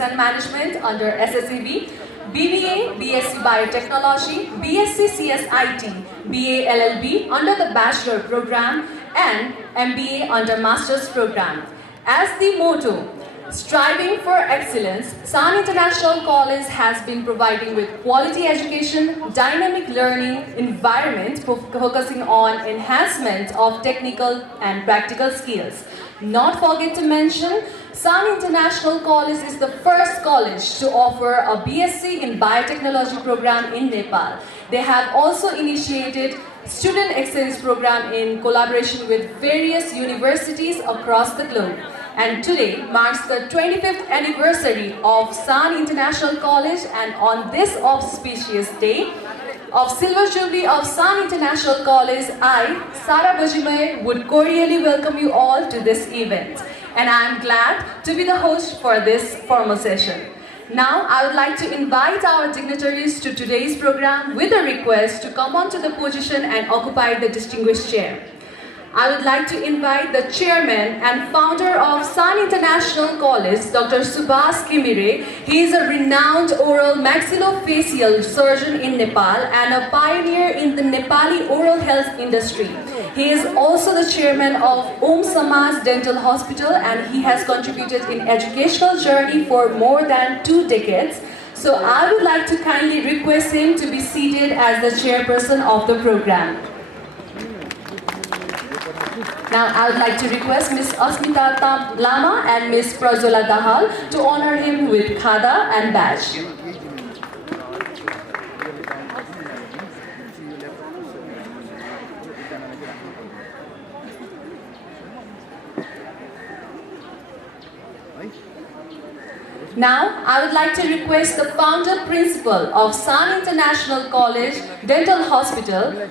Science and Management under SSEB, BBA, BSc Biotechnology, BSc CSIT, BA LLB under the Bachelor Program, and MBA under Master's Program. As the motto, striving for excellence, SAN International College has been providing with quality education, dynamic learning environment focusing on enhancement of technical and practical skills. Not forget to mention, SAN International College is the first college to offer a BSc in Biotechnology program in Nepal. They have also initiated student exchange program in collaboration with various universities across the globe. And today marks the 25th anniversary of SAN International College, and on this auspicious day of Silver Jubilee of SAN International College, I, Sara Bajimay, would cordially welcome you all to this event. And I am glad to be the host for this formal session. Now, I would like to invite our dignitaries to today's program with a request to come onto the position and occupy the distinguished chair. I would like to invite the chairman and founder of SAN International College, Dr. Subhas Kimire. He is a renowned oral maxillofacial surgeon in Nepal and a pioneer in the Nepali oral health industry. He is also the chairman of Om Samaj Dental Hospital, and he has contributed in educational journey for more than 2 decades. So I would like to kindly request him to be seated as the chairperson of the program. Now, I would like to request Ms. Asmita Lama and Ms. Prajwala Dahal to honor him with khada and badge. Now, I would like to request the founder principal of SAN International College Dental Hospital,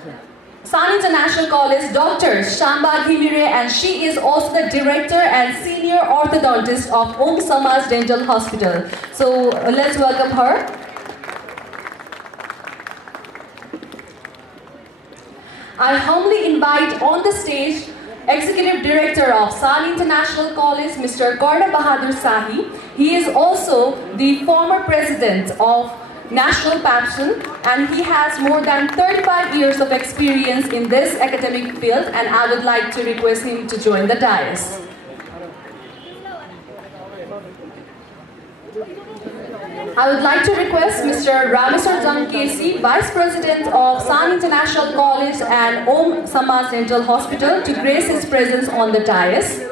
SAN International College, Dr. Shamba Ghimire, and she is also the director and senior orthodontist of Om Samaj Dental Hospital. So let's welcome her. I humbly invite on the stage Executive Director of SAN International College, Mr. Karna Bahadur Sahi. He is also the former president of National PAPSUN, and he has more than 35 years of experience in this academic field, and I would like to request him to join the dais. I would like to request Mr. Rameswar Jankesi, Vice President of SAN International College and Om Samaj Dental Hospital, to grace his presence on the dais.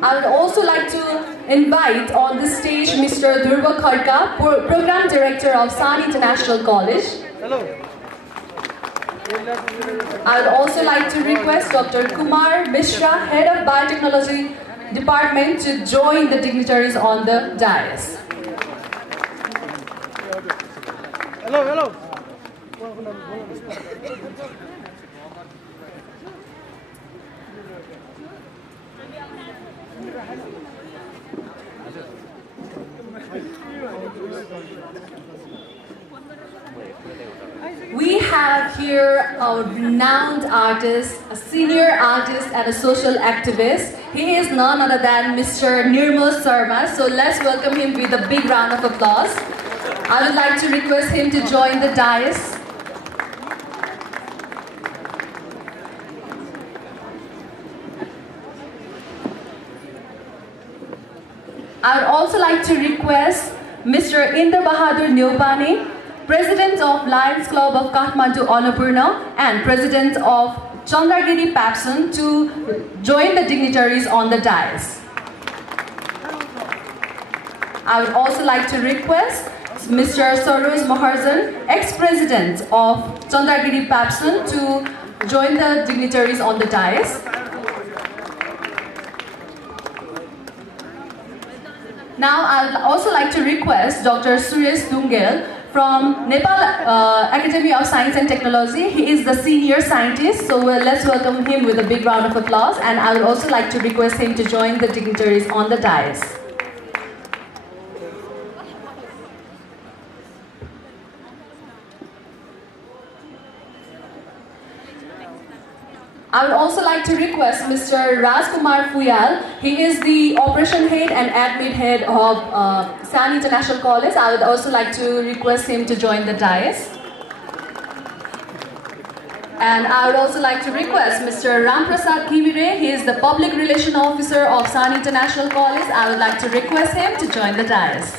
I would also like to invite on the stage Mr. Dhruva Kharka, Program Director of SAN International College. Hello. I would also like to request Dr. Kumar Mishra, Head of Biotechnology Department, to join the dignitaries on the dais. Hello, hello. We have here a renowned artist, a senior artist and a social activist. He is none other than Mr. Nirmal Sharma. So let's welcome him with a big round of applause. I would like to request him to join the dais. I would also like to request Mr. Inder Bahadur Neopane, President of Lions Club of Kathmandu Annapurna and President of Chandragiri PAPSUN, to join the dignitaries on the dais. I would also like to request Mr. Saroj Maharjan, ex-president of Chandragiri PAPSUN, to join the dignitaries on the dais. Now, I would also like to request Dr. Suresh Dungel from Nepal Academy of Science and Technology. He is the senior scientist, so let's welcome him with a big round of applause. And I would also like to request him to join the dignitaries on the dais. I would also like to request Mr. Rajkumar Fuyal. He is the operation head and admin head of SAN International College. I would also like to request him to join the dais. And I would also like to request Mr. Ramprasad Kivire. He is the Public Relation Officer of SAN International College. I would like to request him to join the dais.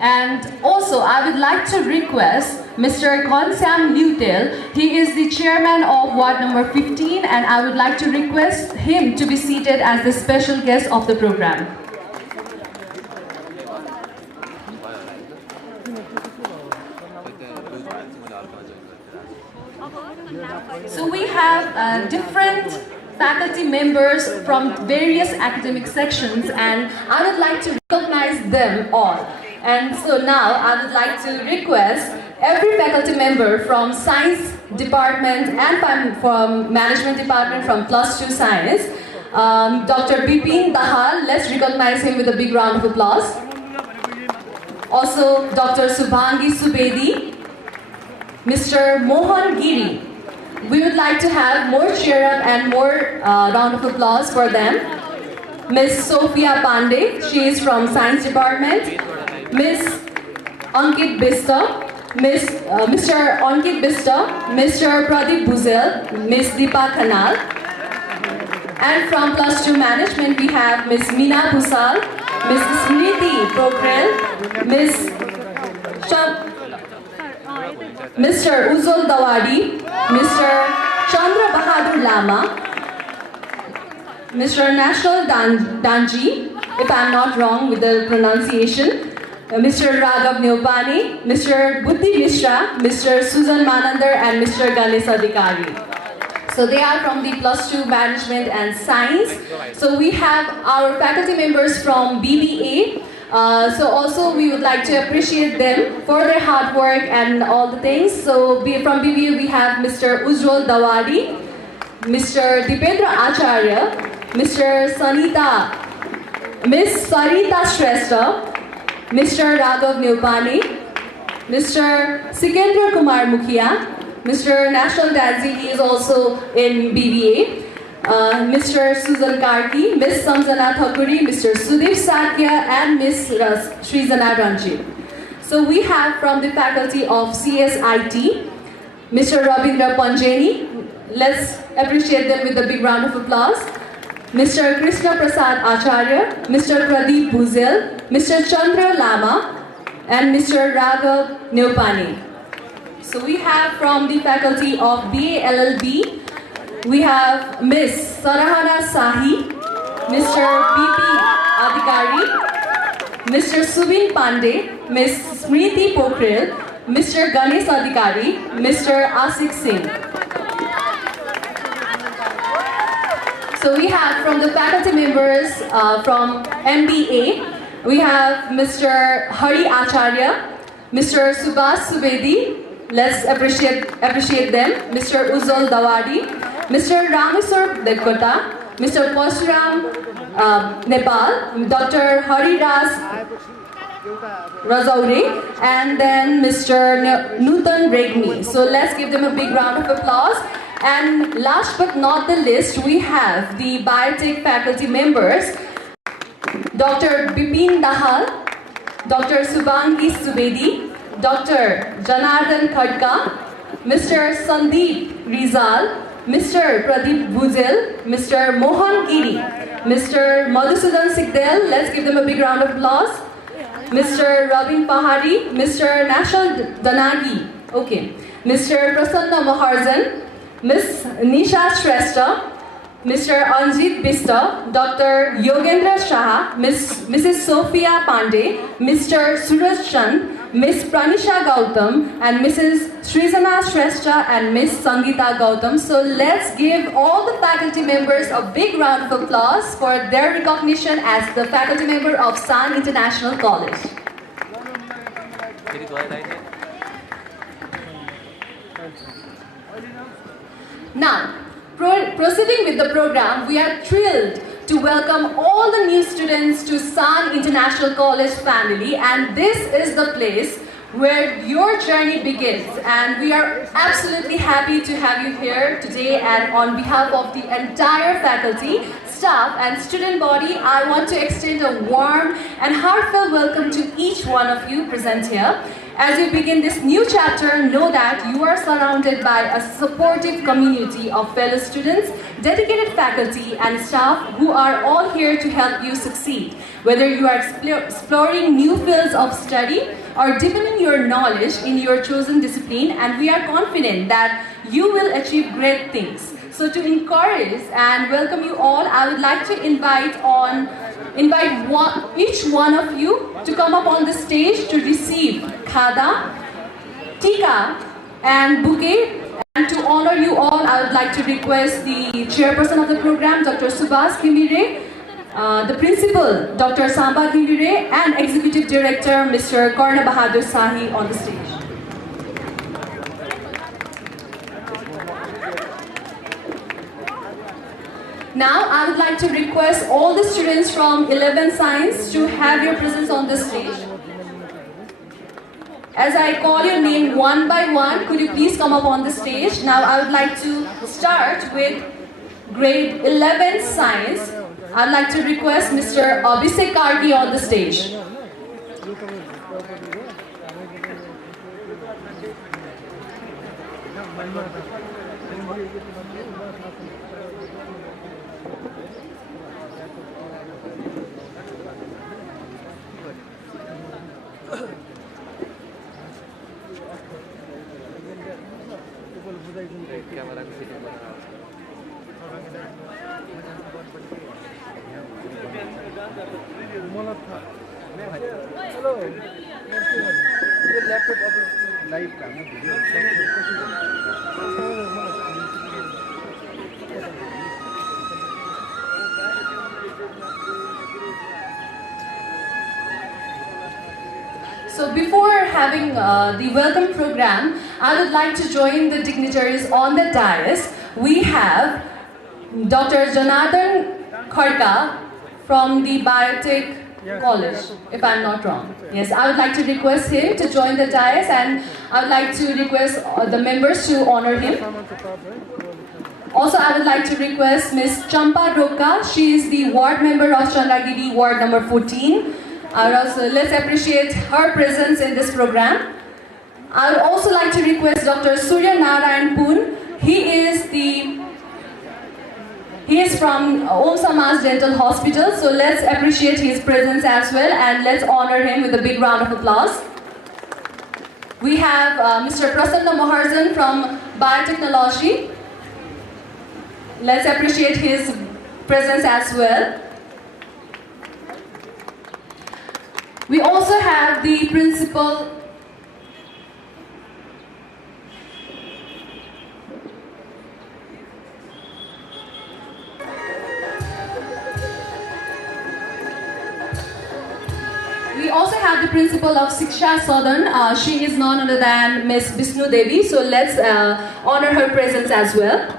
And also, I would like to request Mr. Konsam Lutel. He is the chairman of Ward number 15, and I would like to request him to be seated as the special guest of the program. So we have different faculty members from various academic sections, and I would like to recognize them all. And so now I would like to request every faculty member from Science Department and from Management Department from +2 Science, Dr. Bipin Dahal, let's recognize him with a big round of applause. Also, Dr. Subhangi Subedi, Mr. Mohan Giri. We would like to have more cheer up and more round of applause for them. Ms. Sophia Pandey, she is from Science Department. Ms. Ankit Bista, Mr. Ankit Bista, Mr. Pradeep Buzel, Ms. Deepa Khanal. And from +2 Management, we have Ms. Meena Bhusal, Ms. Smriti Pokhrel, Mr. Ujjwal Dawadi, Mr. Chandra Bahadur Lama, Mr. National Danji, if I am not wrong with the pronunciation, Mr. Raghav Neopani, Mr. Buddhi Mishra, Mr. Susan Manander, and Mr. Ganesh Adhikari. So they are from the +2 Management and Science. So we have our faculty members from BBA. So also we would like to appreciate them for their hard work and all the things. So from BBA we have Mr. Ujjwal Dawadi, Mr. Dipendra Acharya, Ms. Sarita Shrestha, Mr. Raghav Neopani, Mr. Sikendra Kumar Mukhia, Mr. National Danzi, he is also in BBA, Mr. Susan Karki, Ms. Samjana Thakuri, Mr. Sudeep Sakya, and Ms. Srizana Ranjit. So we have from the faculty of CSIT, Mr. Rabindra Panjeni. Let's appreciate them with a big round of applause. Mr. Krishna Prasad Acharya, Mr. Pradeep Buzel, Mr. Chandra Lama, and Mr. Raghav Neopani. So we have from the faculty of BA LLB, we have Ms. Sarahana Sahi, Mr. BP Adhikari, Mr. Subin Pandey, Ms. Smriti Pokhrel, Mr. Ganesh Adhikari, Mr. Asik Singh. So we have from the faculty members from MBA, we have Mr. Hari Acharya, Mr. Subhash Subedi, let's appreciate them, Mr. Ujjwal Dawadi, Mr. Rameswar Devkota, Mr. Pashuram Nepal, Dr. Hari Das Razauri, and then Mr. Nutan Regmi. So let's give them a big round of applause. And last but not the least, we have the biotech faculty members, Dr. Bipin Dahal, Dr. Subhangi Subedi, Dr. Janardhan Khadka, Mr. Sandeep Rizal, Mr. Pradeep Buzel, Mr. Mohan Giri, Mr. Madhusudan Sikdel, let's give them a big round of applause, Mr. Rabin Pahari, Mr. Nashal Danagi, okay, Mr. Prasanna Maharjan, Ms. Nisha Shrestha, Mr. Anjit Bista, Dr. Yogendra Shah, Mrs. Sophia Pandey, Mr. Suraj Chand, Ms. Pranisha Gautam, and Mrs. Srizana Shrestha and Ms. Sangeeta Gautam. So let's give all the faculty members a big round of applause for their recognition as the faculty member of SAN International College. Now, proceeding with the program, we are thrilled to welcome all the new students to SAN International College family, and this is the place where your journey begins. And we are absolutely happy to have you here today, and on behalf of the entire faculty, staff and student body, I want to extend a warm and heartfelt welcome to each one of you present here. As you begin this new chapter, know that you are surrounded by a supportive community of fellow students, dedicated faculty and staff who are all here to help you succeed. Whether you are exploring new fields of study or deepening your knowledge in your chosen discipline, and we are confident that you will achieve great things. So to encourage and welcome you all, I would like to invite each one of you to come up on the stage to receive khada, tika and bouquet. And to honor you all, I would like to request the chairperson of the program, Dr. Subhas Ghimbire, the principal, Dr. Samba Ghimbire, and executive director, Mr. Karna Bahadur Sahi, on the stage. Now, I would like to request all the students from 11 Science to have your presence on the stage. As I call your name one by one, could you please come up on the stage? Now, I would like to start with grade 11 Science. I would like to request Mr. Abhishek Kargi on the stage. So before having the welcome program, I would like to join the dignitaries on the dais. We have Dr. Janardhan Kharka from the Biotech College, if I'm not wrong. Yes, I would like to request him to join the dais, and I would like to request the members to honor him. Also, I would like to request Ms. Champa Roka. She is the ward member of Chandragiri, ward number 14. Let's appreciate her presence in this program. I would also like to request Dr. Surya Narayan Poon. He is from Om Samaj Dental Hospital, so let's appreciate his presence as well, and let's honor him with a big round of applause. We have Mr. Prasanna Maharjan from Biotechnology. Let's appreciate his presence as well. We also have the principal. We also have the principal of Shiksha Sadan. She is none other than Ms. Vishnu Devi. So let's honor her presence as well.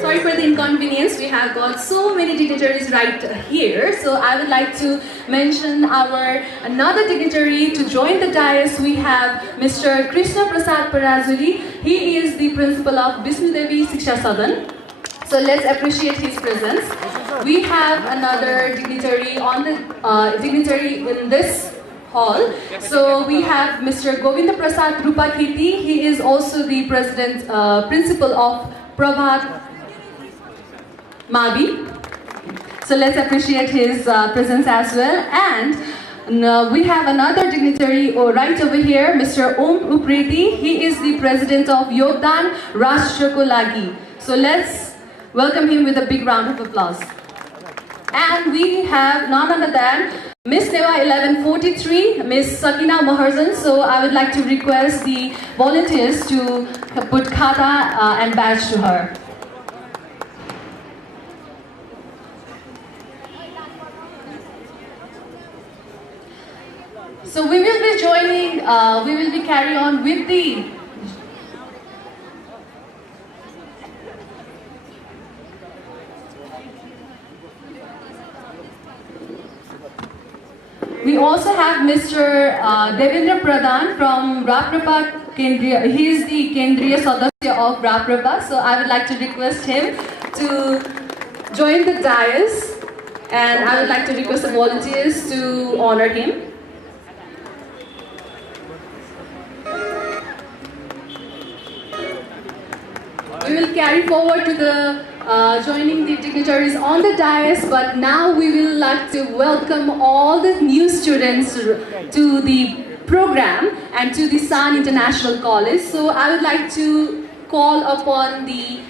Sorry for the inconvenience, we have got so many dignitaries right here. So I would like to mention our another dignitary to join the dais. We have Mr. Krishna Prasad Parazuri. He is the principal of Vishnu Devi Shiksha Sadan. So let's appreciate his presence. We have another dignitary on the dignitary in this hall. So we have Mr. Govinda Prasad Rupakirti. He is also the president, principal of Prabhat Mabi. So let's appreciate his presence as well. And Now we have another dignitary right over here, Mr. Om Upreti. He is the president of Yogdan Rashtra Ko Lagi. So let's welcome him with a big round of applause. And we have none other than Miss Neva 1143, Miss Sakina Maharzan. So I would like to request the volunteers to put khata and badge to her. So we will be joining, we will be carry on with the we also have Mr. Devendra Pradhan from Raprapa Kendriya. He is the Kendriya Sadasya of Raprapa. So I would like to request him to join the dais, and I would like to request the volunteers to honor him. We will carry forward to the joining the dignitaries on the dais, but now we will like to welcome all the new students to the program and to the San International College. So I would like to call upon the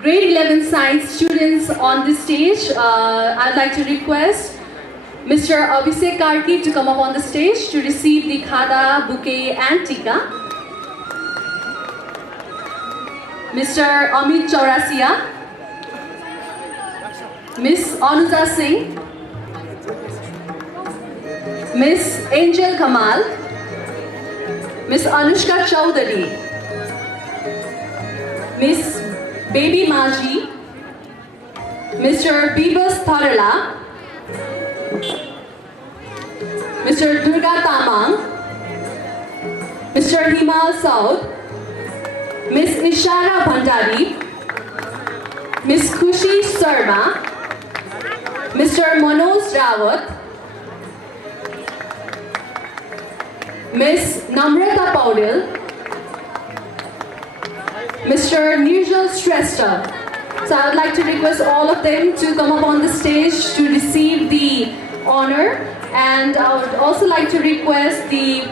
grade 11 science students on the stage. I'd like to request Mr. Abhishek Karki to come up on the stage to receive the khada, bouquet and tika. Mr. Amit Chaurasia, Miss Anuja Singh, Miss Angel Kamal, Miss Anushka Chowdhury, Miss Baby Maji, Mr. Bibas Tharala, Mr. Durga Tamang, Mr. Himal Saud, Miss Ishara Bhandari, Miss Khushi Sarma, Mr. Manoj Rawat, Miss Namrata Paudil, Mr. Nirjal Shrestha. So I would like to request all of them to come up on the stage to receive the honor, and I would also like to request the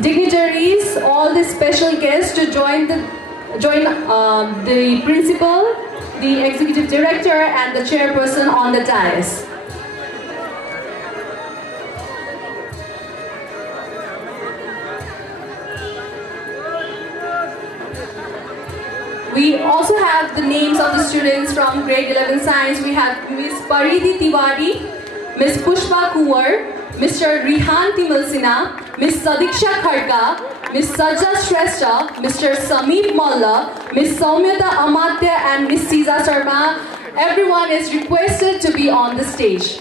dignitaries, all the special guests to join the principal, the executive director and the chairperson on the dais. We also have the names of the students from grade 11 science. We have Miss Paridhi Tiwari, Miss Pushpa Kuwar, Mr. Rihan Timalsina, Miss Sadiksha Kharka, Miss Sajja Shrestha, Mr. Sameep Molla, Miss Saumyata Amatya and Miss Siza Sharma. Everyone is requested to be on the stage.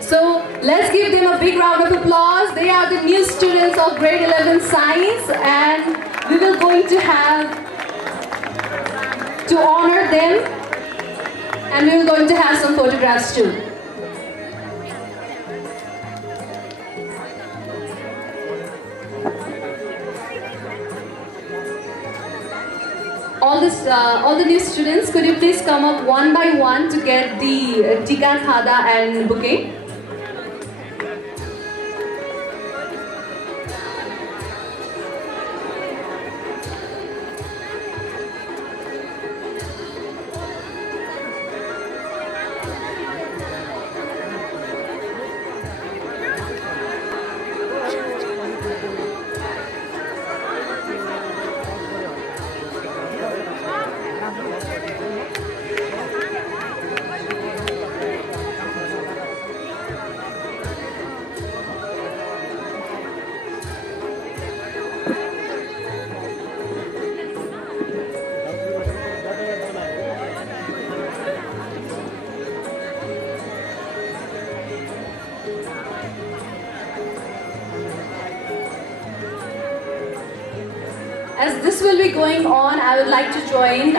So let's give them a big round of applause. They are the new students of grade 11 science, and we will going to have to honor them, and we will going to have some photographs too. All the new students, could you please come up one by one to get the tika, khada and bouquet? As this will be going on, I would like to join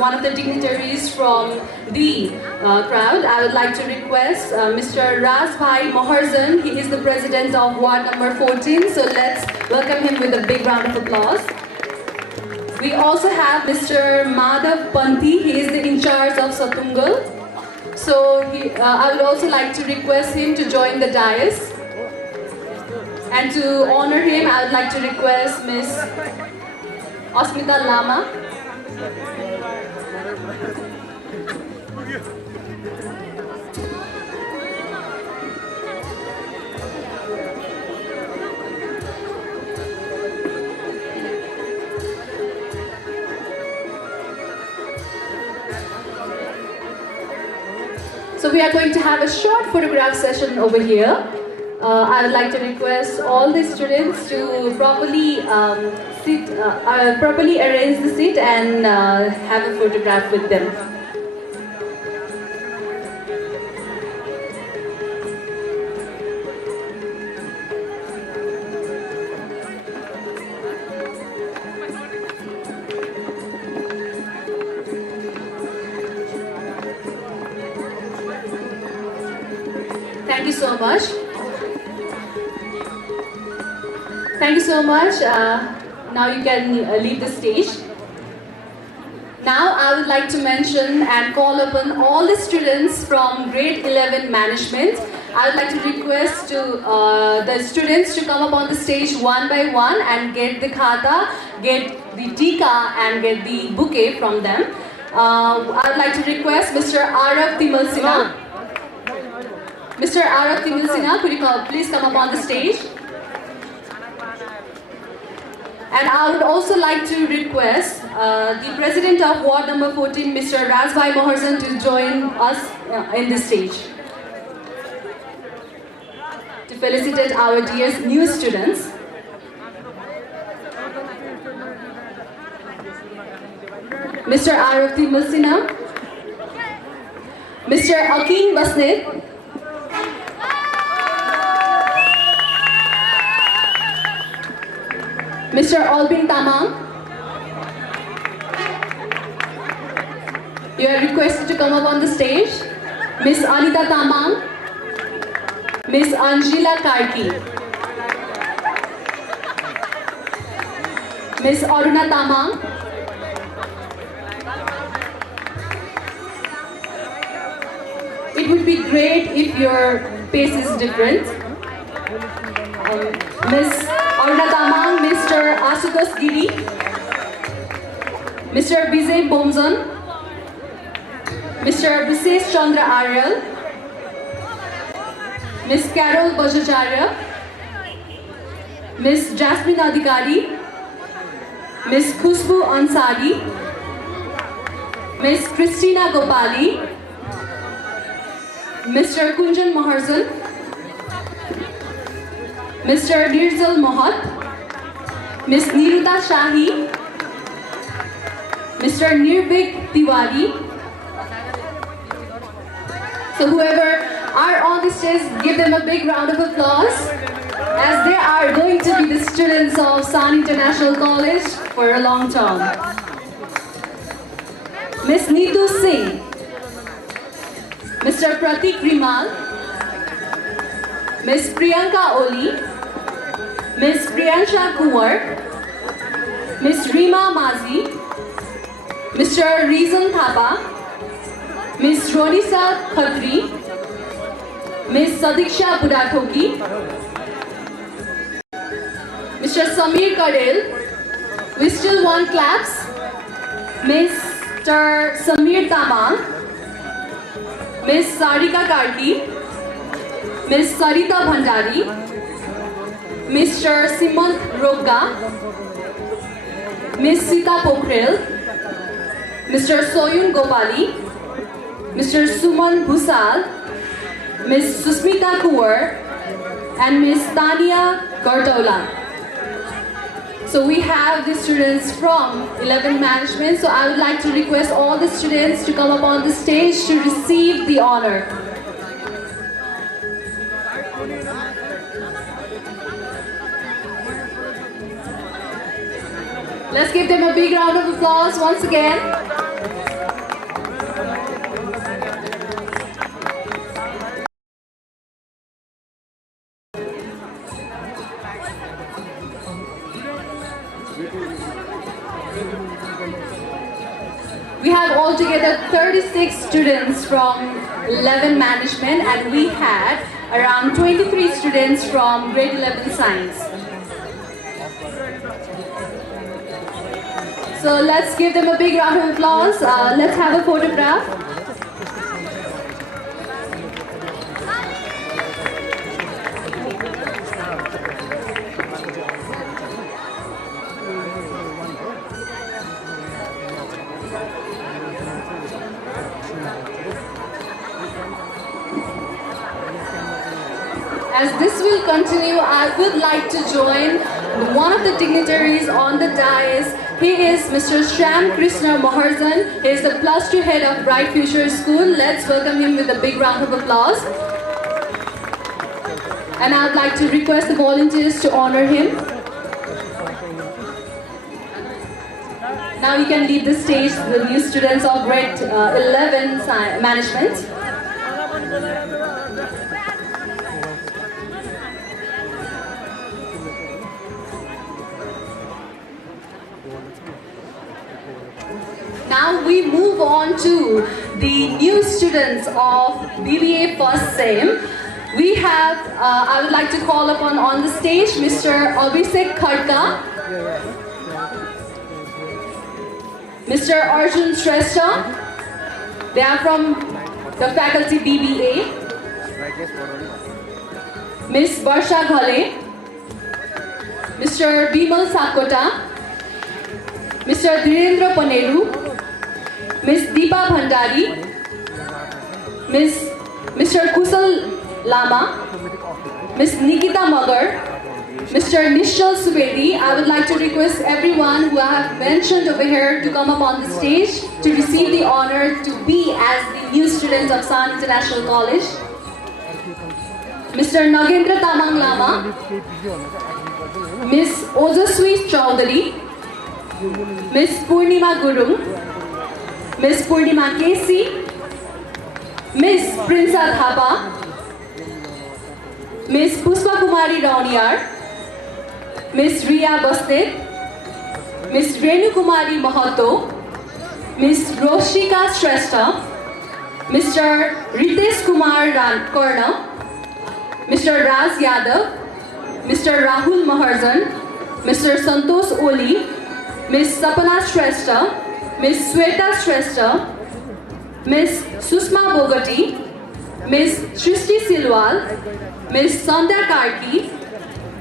one of the dignitaries from the crowd. I would like to request Mr. Razbhai Moharzan. He is the president of Ward number 14. So let's welcome him with a big round of applause. We also have Mr. Madhav Panthi. He is the in charge of Satungal. So I would also like to request him to join the dais. And to honor him, I would like to request Ms. Asmita Lama. So we are going to have a short photograph session over here. I would like to request all the students to properly properly arrange the seat and have a photograph with them. Thank you so much. Thank you so much. Now you can leave the stage. Now I would like to mention and call upon all the students from grade 11 management. I would like to request the students to come up on the stage one by one and get the khata, get the tika and get the bouquet from them. I would like to request Mr. Arav Timal Sinha. Mr. Arav Timal Sinha, could you please come up on the stage? And I would also like to request the president of Ward number 14, Mr. Razbhai Moharzan, to join us in this stage to felicitate our dear new students. Mr. Arav Timal Sinha, Mr. Akeem Basnet, Mr. Albin Tamang, you are requested to come up on the stage. Miss Anita Tamang, Miss Angela Karki, Miss Aruna Tamang, it would be great if your pace is different. Miss Aruna Tamang, Mr. Asutosh Giri, Mr. Vijay Bomzon, Mr. Bisesh Chandra Aryal, Miss Carol Bajajarya, Miss Jasmine Adhikari, Miss Khushbu Ansari, Miss Christina Gopali, Mr. Kunjan Moharzan, Mr. Nirzal Mohat, Miss Niruta Shahi, Mr. Nirvik Tiwari. So whoever are on the stage, give them a big round of applause, as they are going to be the students of San International College for a long term. Miss Neetu Singh, Mr. Pratik Rimal, Miss Priyanka Oli, Miss Priyansha Kumar, Miss Rima Mazi, Mr. Rizal Thapa, Miss Ronisa Khatri, Miss Sadiksha Budathoki, Mr. Samir Kadel, we still want claps, Mr. Samir Tamang, Miss Sarika Karki, Miss Sarita Bhandari, Mr. Simon Rogga, Miss Sita Pokhrel, Mr. Soyun Gopali, Mr. Suman Bhusal, Miss Susmita Kuwar, and Miss Tania Gartola. So we have the students from 11 management. So I would like to request all the students to come up on the stage to receive the honor. Let's give them a big round of applause once again. We have altogether 36 students from 11 management, and we had around 23 students from grade 11 science. So let's give them a big round of applause. Let's have a photograph. As this will continue, I would like to join one of the dignitaries on the dais. He is Mr. Shyam Krishna Maharzan. He is the Plus 2 head of Bright Future School. Let's welcome him with a big round of applause. And I would like to request the volunteers to honor him. Now you can leave the stage to the new students of grade 11 management. Now we move on to the new students of BBA first sem. We have, I would like to call upon on the stage Mr. Abhishek Khadka, Mr. Arjun Shrestha. They are from the faculty BBA. Ms. Barsha Ghale, Mr. Bimal Sakota, Mr. Dhirendra Paneru, Ms. Deepa Bhandari, Mr. Kusal Lama, Ms. Nikita Magar, Mr. Nishal Subedi. I would like to request everyone who I have mentioned over here to come up on the stage to receive the honor to be as the new students of San International College. Mr. Nagendra Tamang Lama, Ms. Ojaswi Chaudhary, Ms. Purnima Gurung, Ms. Purnima Kesi, Ms. Prinsa Thapa, Ms. Puspa Kumari Rauniyar, Ms. Riya Bastet, Ms. Renu Kumari Mahato, Ms. Roshika Shrestha, Mr. Ritesh Kumar Karna, Mr. Raz Yadav, Mr. Rahul Maharzan, Mr. Santosh Oli, Ms. Sapana Shrestha, Ms. Sweta Shrestha, Ms. Susma Bogati, Ms. Shrishti Silwal, Ms. Sandhya Karki,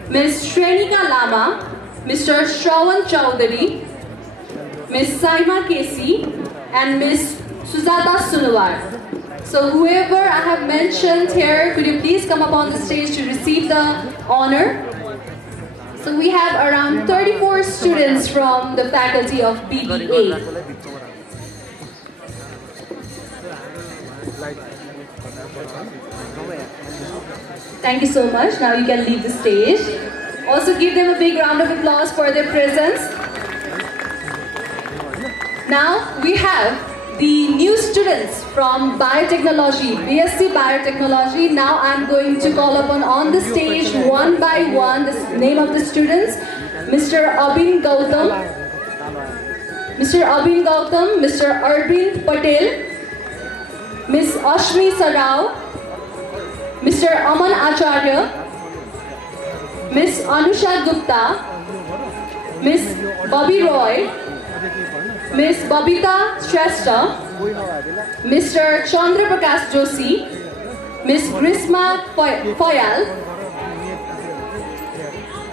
Ms. Shrenika Lama, Mr. Shravan Chaudhary, Ms. Saima Kesi, and Ms. Sujata Sunwar. So whoever I have mentioned here, could you please come up on the stage to receive the honor? So we have around 34 students from the faculty of BBA. Thank you so much. Now you can leave the stage. Also give them a big round of applause for their presence. Now we have the new students from Biotechnology, BSc Biotechnology. Now I'm going to call upon on the stage one by one the name of the students. Mr. Abhin Gautam, Mr. Abhin Gautam, Mr. Arvind Patel, Ms. Ashmi Sarao, Mr. Aman Acharya, Ms. Anusha Gupta, Ms. Bobby Roy, Ms. Babita Shrestha, Mr. Chandra Prakash Joshi, Ms. Grisma Foyal,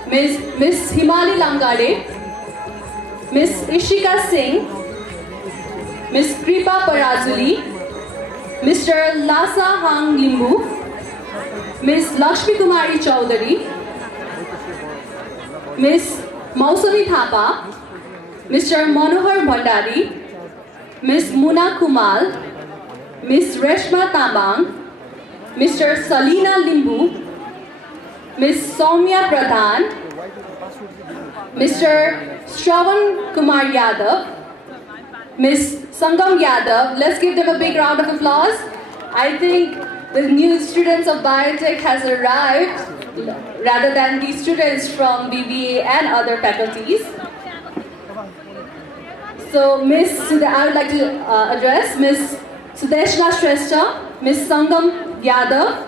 Ms. Himali Langade, Ms. Ishika Singh, Ms. Kripa Parazuli, Mr. Lasa Hang Limbu, Ms. Lakshmi Kumari Chaudhary, Ms. Mausami Thapa, Mr. Manohar Bhandari, Ms. Muna Kumal, Ms. Reshma Tambang, Mr. Salina Limbu, Ms. Soumya Pradhan, Mr. Shravan Kumar Yadav, Ms. Sangam Yadav. Let's give them a big round of applause. I think the new students of biotech has arrived rather than the students from BBA and other faculties. So I would like to address Ms. Sudeshna Shrestha, Ms. Sangam Yadav,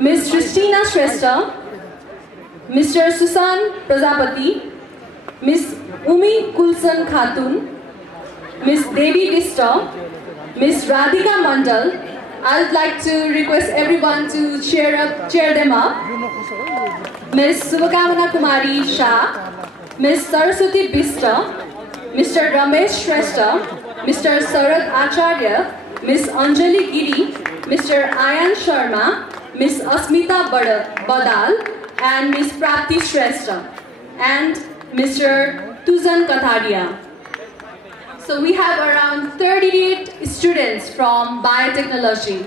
Ms. Christina Shrestha, Mr. Susan Prajapati, Ms. Umi Kulsan Khatun, Ms. Devi Vista, Ms. Radhika Mandal. I would like to request everyone to cheer them up. Ms. Subhakamana Kumari Shah, Ms. Saraswati Bista, Mr. Ramesh Shrestha, Mr. Sarat Acharya, Ms. Anjali Giri, Mr. Ayan Sharma, Ms. Asmita Badal, and Ms. Prapti Shrestha, and Mr. Tuzan Katharia. So we have around 38 students from biotechnology.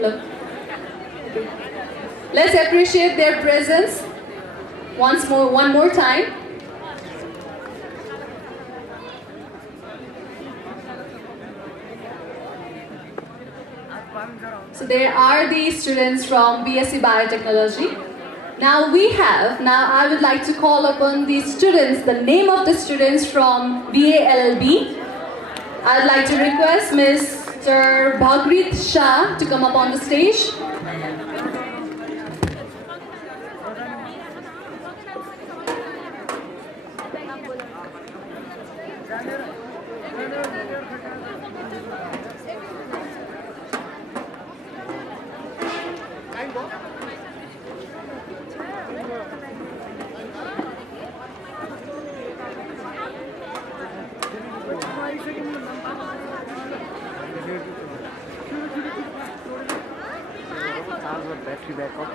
Look. Let's appreciate their presence one more time. So there are the students from BSc Biotechnology. Now I would like to call upon the students, the name of the students from BA LLB. I'd like to request Mr. Bhagrit Shah to come up on the stage. Battery backup.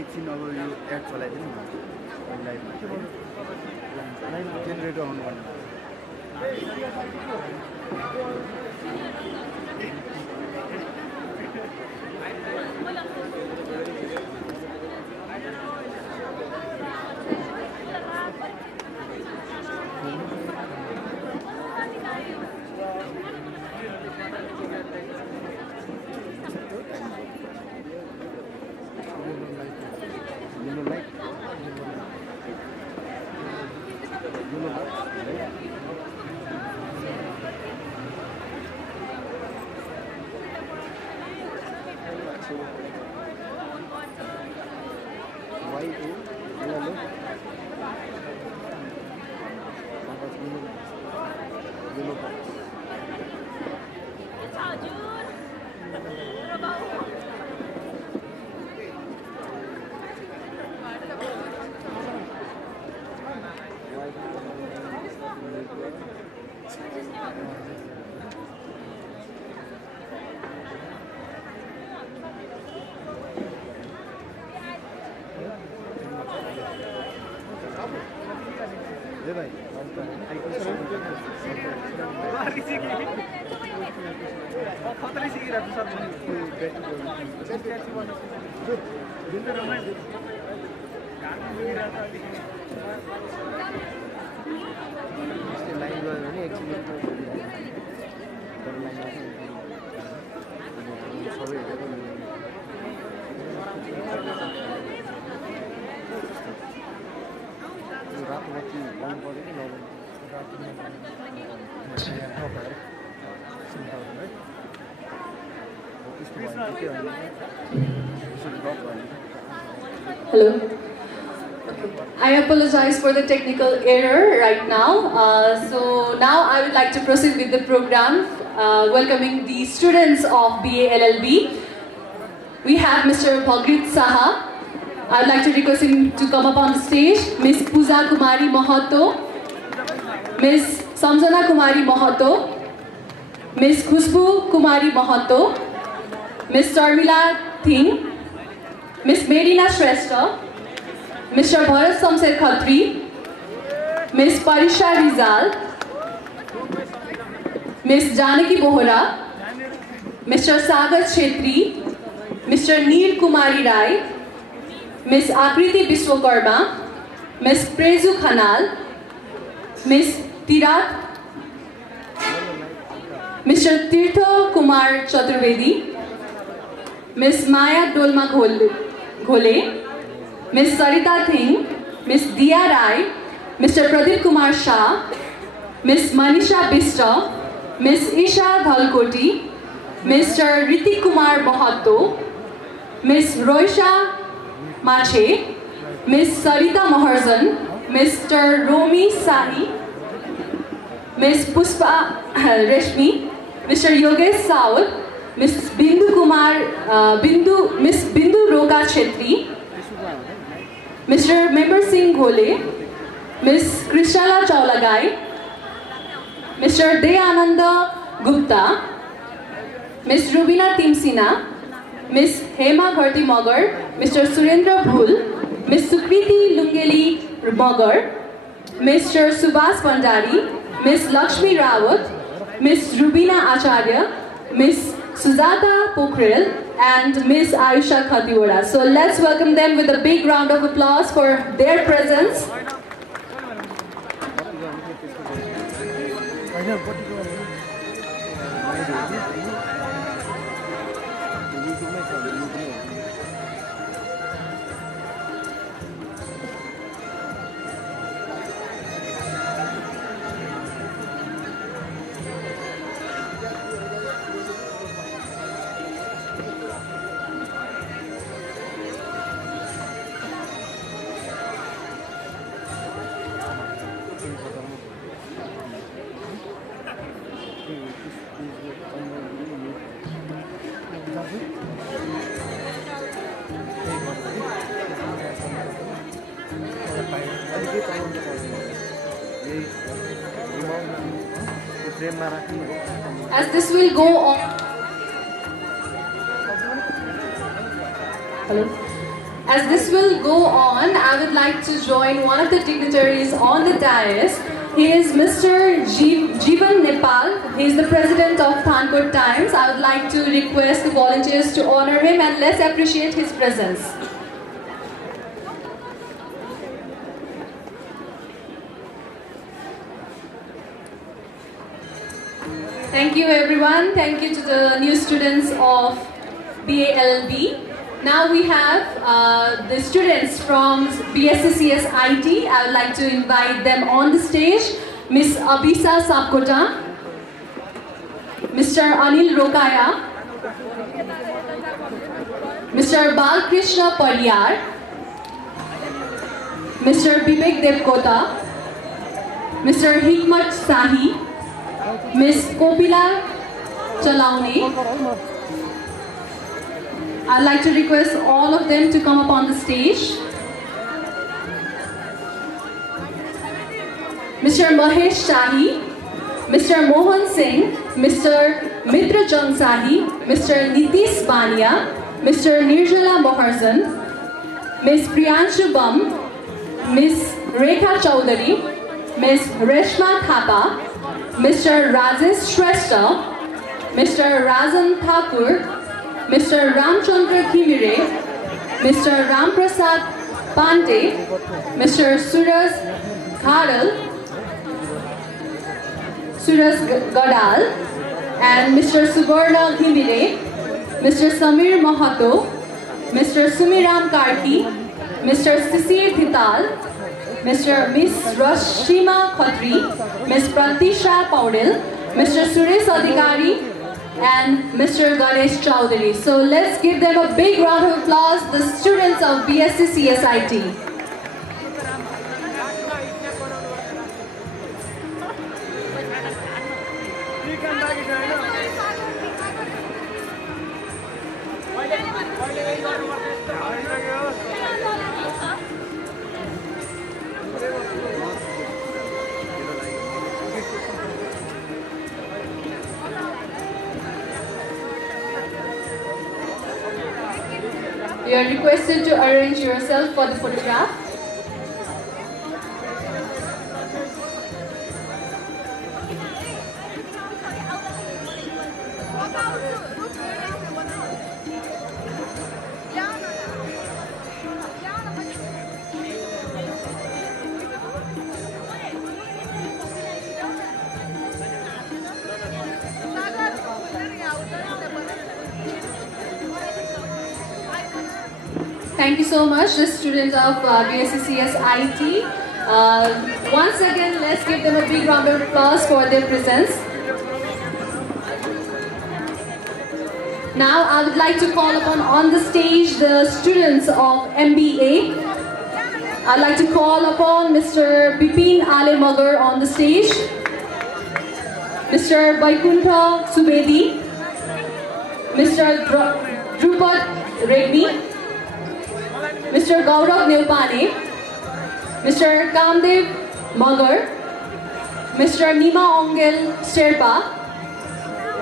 एकछिन अब यो add चलाइदिनु न generator अन गर्नु Hello. I apologize for the technical error right now. So now I would like to proceed with the program, welcoming the students of BA LLB. We have Mr. Bhagrit Saha. I would like to request him to come up on the stage. Ms. Pooja Kumari Mahato, Ms. Samjana Kumari Mahato, Ms. Khushbu Kumari Mahato, Ms. Tarmila Thing, Ms. Medina Shrestha, Mr. Bharat Samser Khatri, Ms. Parisha Rizal, Ms. Janaki Bohra, Mr. Sagar Chetri, Mr. Neel Kumari Rai, Ms. Akriti Biswakarma, Ms. Prezu Khanal, Ms. Tirat, Mr. Tirtha Kumar Chaturvedi, Ms. Maya Dolma Ghole, Ms. Sarita Thing, Ms. Dia Rai, Mr. Pradeep Kumar Shah, Ms. Manisha Bista, Ms. Isha Dhalkoti, Mr. Ritik Kumar Mahato, Ms. Roisha Mache, Ms. Sarita Maharzan, Mr. Romi Sahi, Ms. Puspa Reshmi, Mr. Yogesh Saul, Ms. Bindu Roka Chetri, Mr. Member Singh Ghole, Ms. Krishala Chaulagai, Mr. Dayananda Gupta, Ms. Rubina Timsina, Ms. Hema Bharti Magar, Mr. Surendra Bhul, Ms. Sukriti Lungeli Magar, Mr. Subhas Pandari, Ms. Lakshmi Rawat, Ms. Rubina Acharya, Ms. Sujata Pokhrel, and Ms. Ayusha Khatiwara. So let's welcome them with a big round of applause for their presence. As this will go on, As this will go on, I would like to join one of the dignitaries on the dais. He is Mr. Jeevan Nepal. He is the president of Thankot Times. I would like to request the volunteers to honor him and let's appreciate his presence. Thank you everyone. Thank you to the new students of BALB. Now we have the students from BSc CS IT. I would like to invite them on the stage. Ms. Abisa Sapkota, Mr. Anil Rokaya, Mr. Balkrishna Pariyar, Mr. Vivek Devkota, Mr. Hikmat Sahi, Ms. Kopila Chalaune. I'd like to request all of them to come up on the stage. Mr. Mahesh Shahi, Mr. Mohan Singh, Mr. Mitra Jung Sahi, Mr. Nitish Bania, Mr. Nirjala Maharzan, Ms. Priyanshu Bam, Ms. Rekha Chaudhary, Ms. Reshma Thapa, Mr. Rajesh Shrestha, Mr. Rajan Thakur, Mr. Ramchandra Khimire, Mr. Ramprasad Pandey, Mr. Suraj Gadal, and Mr. Subarna Khimire, Mr. Samir Mahato, Mr. Sumiram Karki, Mr. Sisir Thital, Mr. Miss Rashima Khatri, Ms. Pratisha Paudel, Mr. Suresh Adhikari, and Mr. Ganesh Chowdhury. So let's give them a big round of applause, the students of BSc CSIT. You are requested to arrange yourself for the photograph. Thank you so much, the students of BSCCS IT. Once again, let's give them a big round of applause for their presence. Now, I would like to call upon on the stage the students of MBA. I'd like to call upon Mr. Bipin Ale Magar on the stage, Mr. Vaikuntha Subedi, Mr. Drupad Redmi, Mr. Gaurav Nilpane, Mr. Kamdev Magar, Mr. Nima Ongel Sherpa,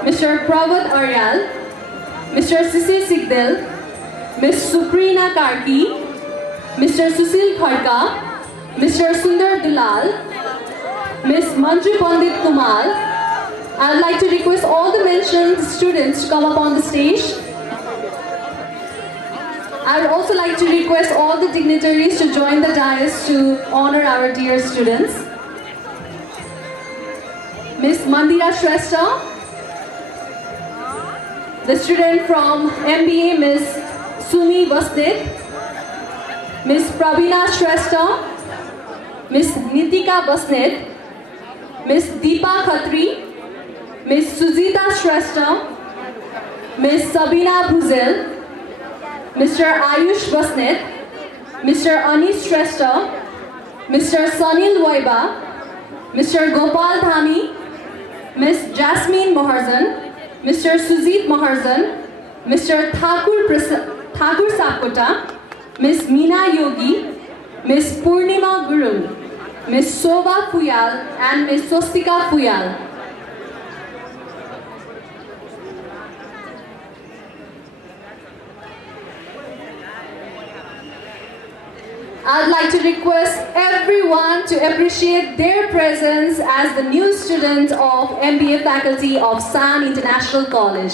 Mr. Pravad Aryal, Mr. Sisir Sigdel, Ms. Suprina Karki, Mr. Susil Kharka, Mr. Sundar Dulal, Ms. Manju Pandit Kumar. I would like to request all the mentioned students to come up on the stage. I would also like to request all the dignitaries to join the dais to honor our dear students. Ms. Mandira Shrestha, the student from MBA, Ms. Sumi Vasnet, Ms. Pravina Shrestha, Ms. Nitika Vasnet, Ms. Deepa Khatri, Ms. Sujita Shrestha, Ms. Sabina Bhuzel, Mr. Ayush Vasnet, Mr. Anis Shrestha, Mr. Sanil Waiba, Mr. Gopal Dhami, Ms. Jasmine Maharzan, Mr. Sujit Maharzan, Mr. Thakur Sapkota, Ms. Meena Yogi, Ms. Purnima Gurung, Ms. Shobha Puyal and Ms. Swastika Puyal. I'd like to request everyone to appreciate their presence as the new students of MBA faculty of San International College.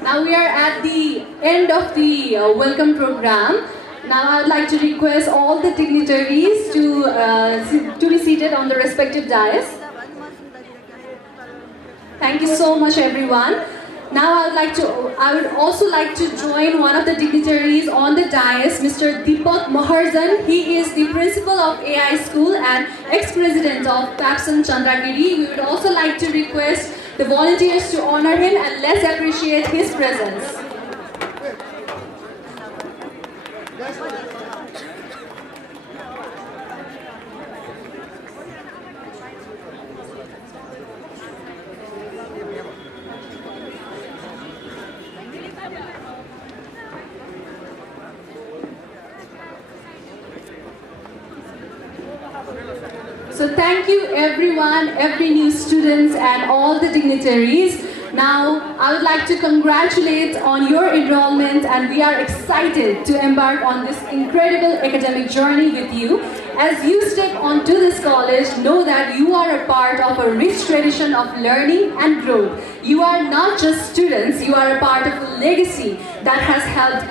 Now we are at the end of the welcome program. Now I would like to request all the dignitaries to be seated on the respective dais. Thank you so much, everyone. Now I would also like to join one of the dignitaries on the dais, Mr. Deepak Maharzan. He is the principal of AI School and ex-president of Papsan Chandragiri. We would also like to request the volunteers to honor him and let's appreciate his presence. So thank you everyone, every new students and all the dignitaries. Now I would like to congratulate on your enrollment and we are excited to embark on this incredible academic journey with you. As you step onto this college, know that you are a part of a rich tradition of learning and growth. You are not just students, you are a part of a legacy that has helped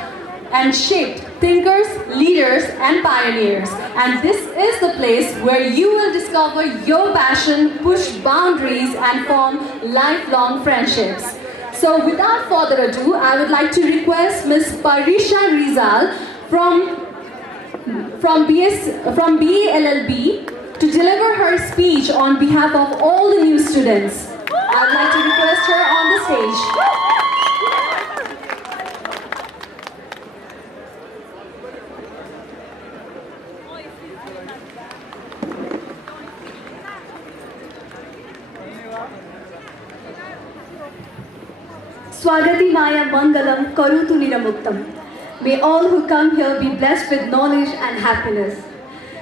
and shaped thinkers, leaders and pioneers. And this is the place where you will discover your passion, push boundaries and form lifelong friendships. So without further ado, I would like to request Ms. Parisha Rizal from BALLB to deliver her speech on behalf of all the new students. I would like to request her on the stage. Swagati Maya Mangalam Karutu Niramuktam. May all who come here be blessed with knowledge and happiness.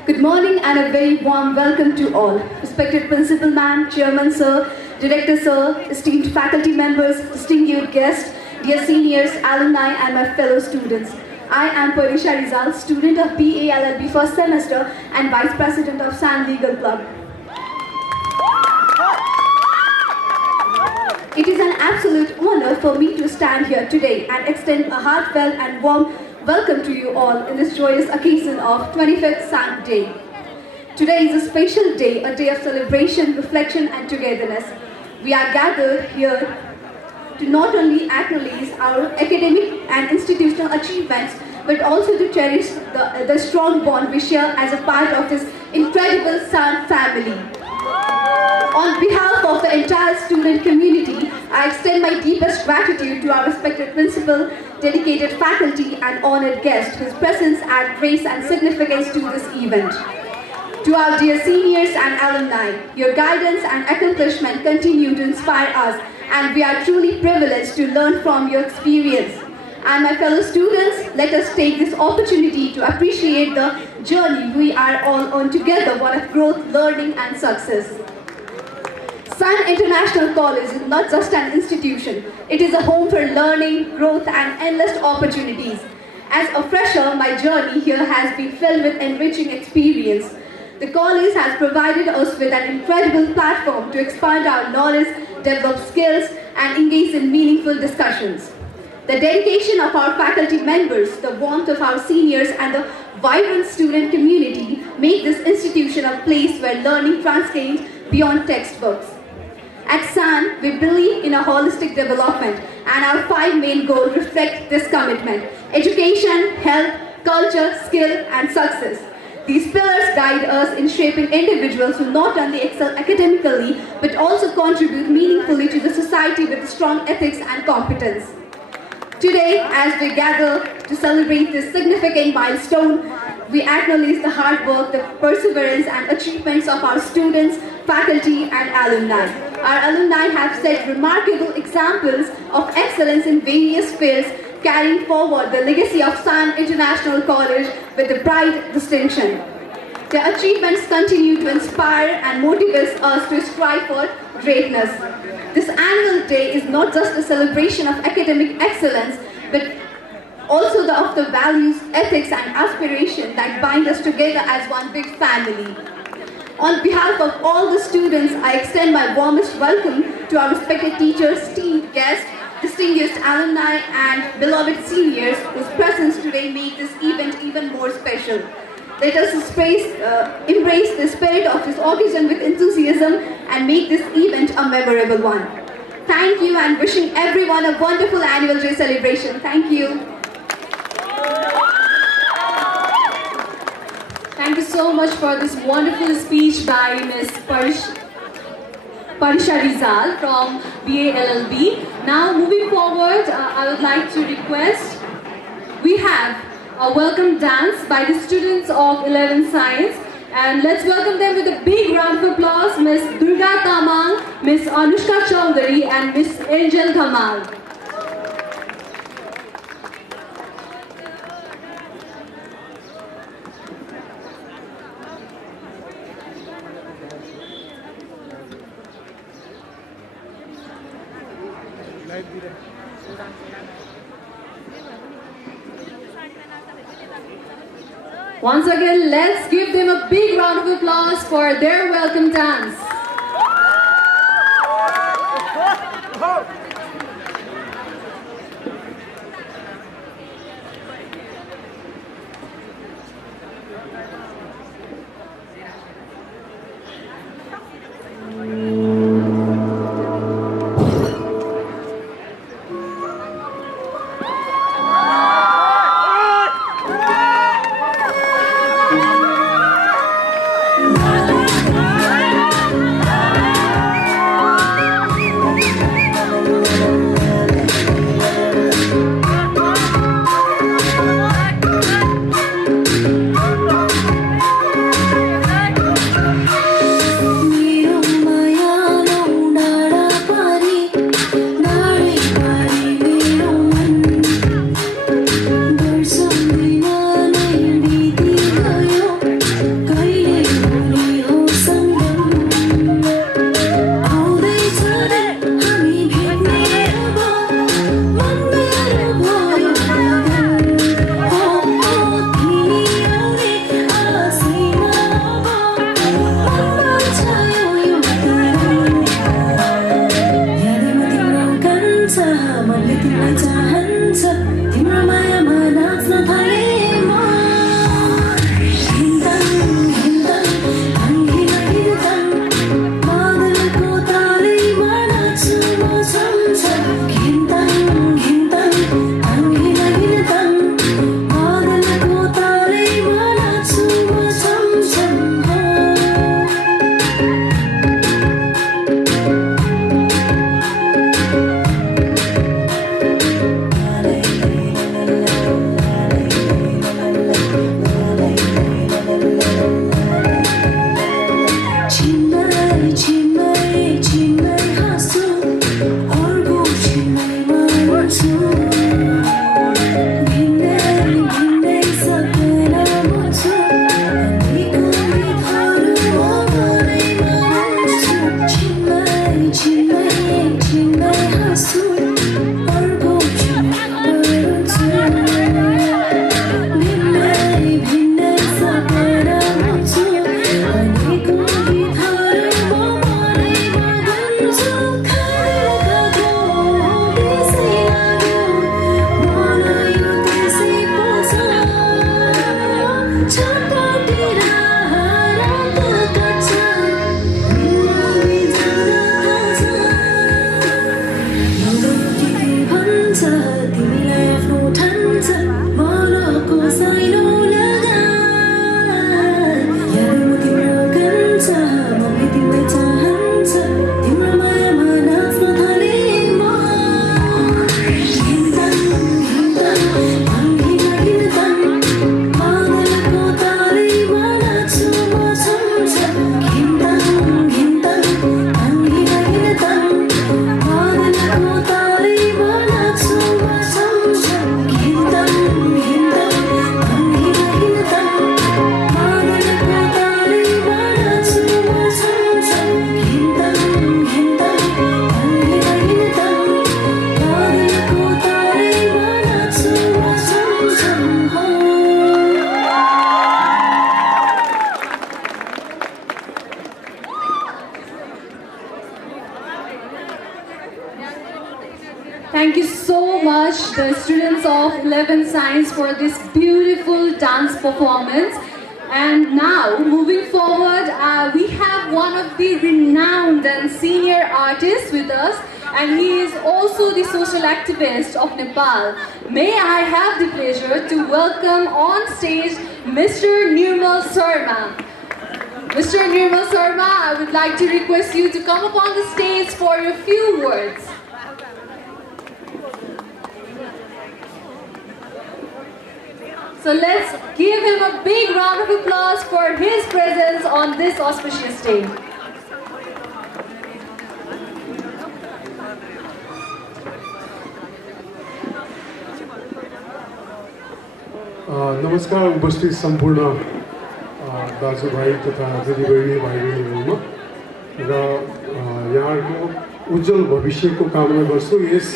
Good morning and a very warm welcome to all. Respected Principal Ma'am, Chairman Sir, Director Sir, esteemed faculty members, distinguished guests, dear seniors, alumni and my fellow students. I am Parisha Rizal, student of BALLB first semester and Vice President of SAN Legal Club. It is an absolute honor for me to stand here today and extend a heartfelt and warm welcome to you all in this joyous occasion of 25th SAN Day. Today is a special day, a day of celebration, reflection and togetherness. We are gathered here to not only acknowledge our academic and institutional achievements, but also to cherish the strong bond we share as a part of this incredible SAN family. On behalf of the entire student community, I extend my deepest gratitude to our respected principal, dedicated faculty and honored guests whose presence adds grace and significance to this event. To our dear seniors and alumni, your guidance and accomplishment continue to inspire us and we are truly privileged to learn from your experience. And my fellow students, let us take this opportunity to appreciate the journey we are all on together, one of growth, learning and success. SAN International College is not just an institution, it is a home for learning, growth and endless opportunities. As a fresher, my journey here has been filled with enriching experience. The college has provided us with an incredible platform to expand our knowledge, develop skills and engage in meaningful discussions. The dedication of our faculty members, the warmth of our seniors and the vibrant student community make this institution a place where learning transcends beyond textbooks. At SAN, we believe in a holistic development and our 5 main goals reflect this commitment: education, health, culture, skill and success. These pillars guide us in shaping individuals who not only excel academically but also contribute meaningfully to the society with strong ethics and competence. Today, as we gather to celebrate this significant milestone, we acknowledge the hard work, the perseverance and achievements of our students, faculty and alumni. Our alumni have set remarkable examples of excellence in various fields, carrying forward the legacy of SAN International College with the pride distinction. Their achievements continue to inspire and motivate us to strive for greatness. This annual day is not just a celebration of academic excellence, but also of the values, ethics and aspiration that bind us together as one big family. On behalf of all the students, I extend my warmest welcome to our respected teachers, esteemed guests, distinguished alumni and beloved seniors whose presence today makes this event even more special. Let us embrace the spirit of this occasion with enthusiasm and make this event a memorable one. Thank you and wishing everyone a wonderful annual day celebration. Thank you. Thank you so much for this wonderful speech by Ms. Parisha Rizal from BALLB. Now moving forward, I would like to request, we have a welcome dance by the students of 11 Science, and let's welcome them with a big round of applause, Ms. Durga Tamang, Ms. Anushka Chaudhary and Ms. Angel Kamal. Once again, let's give them a big round of applause for their welcome dance. Thank you so much, the students of 11th Science, for this beautiful dance performance. And now, moving forward, we have one of the renowned and senior artists with us, and he is also the social activist of Nepal. May I have the pleasure to welcome on stage Mr. Nirmal Sharma. Mr. Nirmal Sharma, I would like to request you to come up on the stage for your few words. So let's give him a big round of applause for his presence on this auspicious day. नमस्कार उपस्थित सम्पूर्ण दाजुभाइ तथा दिदीबहिनी भाइ बहिनीहरूमा र यहाँको उज्जवल भविष्यको कामना गर्छु। यस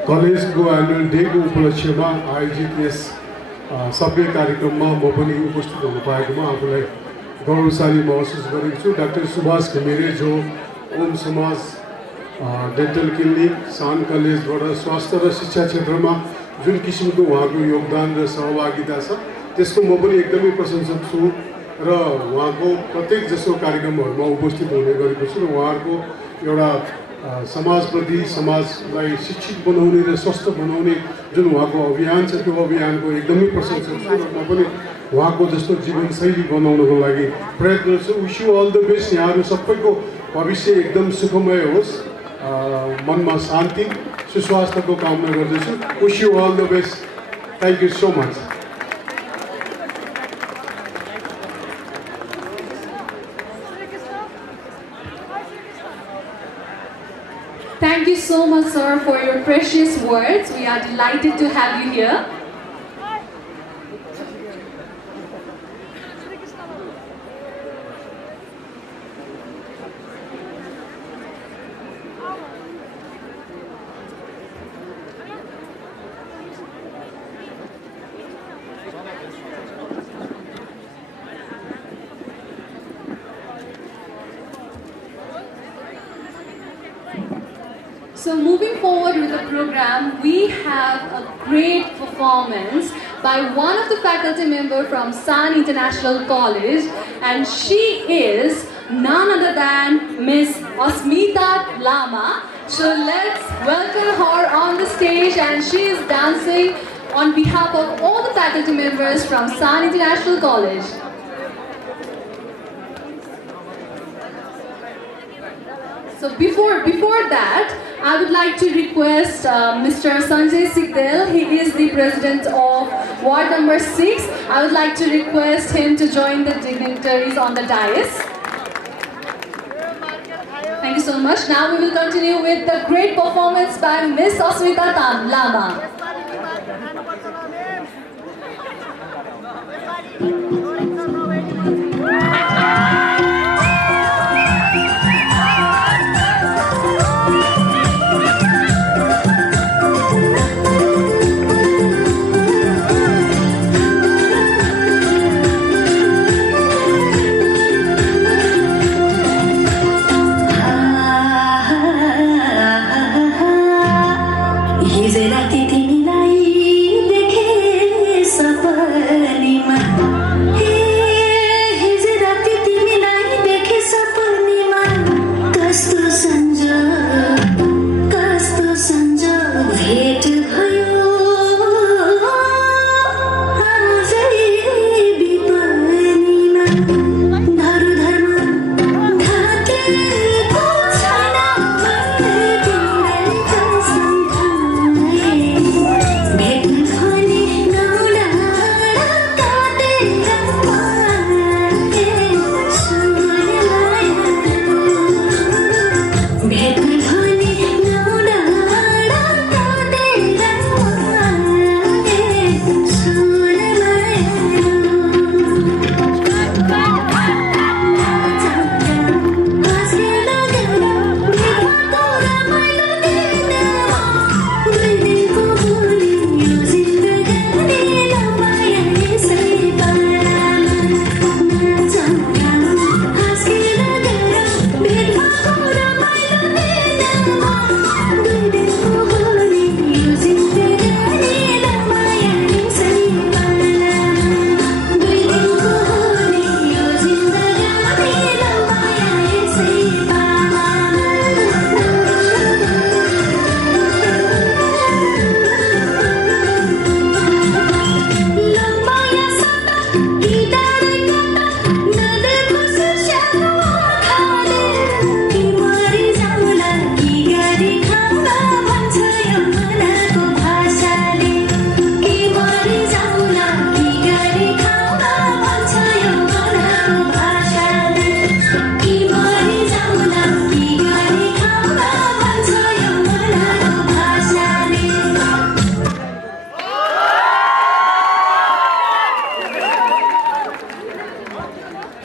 कलेजको एनुअल डेको उपलक्ष्यमा आयोजित यस सभ्य कार्यक्रममा म पनि उपस्थित हुन पाएकोमा आफूलाई गौरवशाली महसुस गरेको छु। डाक्टर सुभाष घिमिरे जो ओम समाज डेन्टल क्लिनिक सान कलेजबाट स्वास्थ्य र शिक्षा क्षेत्रमा जुन किसिमको उहाँको योगदान र सहभागिता छ त्यसको म पनि एकदमै प्रशंसक छु र उहाँको प्रत्येक जसो कार्यक्रमहरूमा उपस्थित हुने गरेको छु र उहाँहरूको एउटा समाजप्रति समाजलाई शिक्षित बनाउने र स्वस्थ बनाउने जुन उहाँको अभियान छ त्यो अभियानको एकदमै प्रशंसक छु र म पनि उहाँको जस्तो जीवनशैली बनाउनको लागि प्रयत्न छु। Wish you all the best. यहाँहरू सबैको भविष्य एकदम सुखमय होस्, मनमा शान्ति सुस्वास्थ्यको कामना गर्दछु। Wish you all the best. Thank you so much. Thank you so much, sir, for your precious words. We are delighted to have you here. So moving forward with the program, we have a great performance by one of the faculty members from San International College, and she is none other than Miss Asmita Lama. So let's welcome her on the stage, and she is dancing on behalf of all the faculty members from San International College. So before that, I would like to request Mr. Sanjay Sikdel. He is the president of Ward number 6. I would like to request him to join the dignitaries on the dais. Thank you so much. Now we will continue with the great performance by Miss Asmita Lama. Hijelati timinai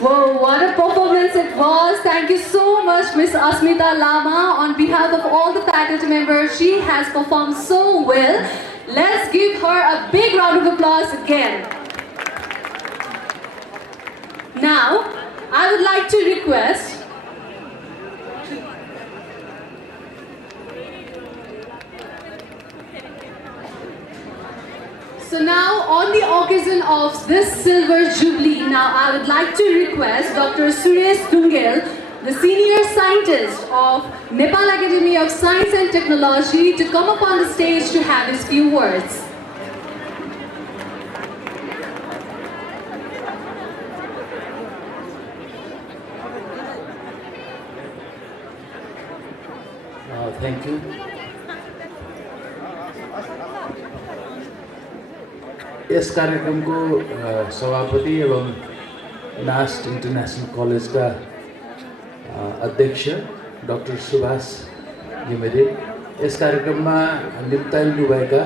Whoa, what a performance it was. Thank you so much, Miss Asmita Lama. On behalf of all the faculty members, she has performed so well. Let's give her a big round of applause again. Now, I would like to request So now, on the occasion of this Silver Jubilee, now I would like to request Dr. Suresh Dungel, the Senior Scientist of Nepal Academy of Science and Technology, to come up on the stage to have his few words. Thank you. इस कार्यक्रम को सभापति एवं नास्ट international college का अध्यक्ष doctor Subhash Ghimire, इस कार्यक्रम में निम्ताइनु भएका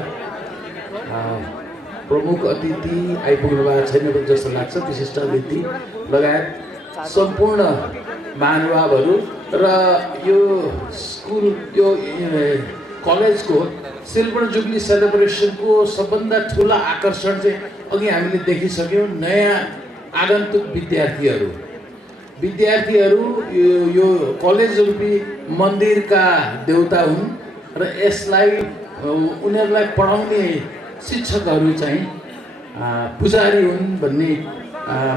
प्रमुख अतिथि आइपुग्नु भएको छैन जस्तो लाग्छ, विशिष्ट अतिथि लगायत सम्पूर्ण महानुभावहरू र यो स्कुल यो कलेजको सिल्भर जुबली सेलिब्रेसनको सबभन्दा ठुलो आकर्षण चाहिँ अघि हामीले देखिसक्यौँ। नयाँ आगन्तुक विद्यार्थीहरू यो कलेज रूपी मन्दिरका देवता हुन् र यसलाई उनीहरूलाई पढाउने शिक्षकहरू चाहिँ पुजारी हुन् भन्ने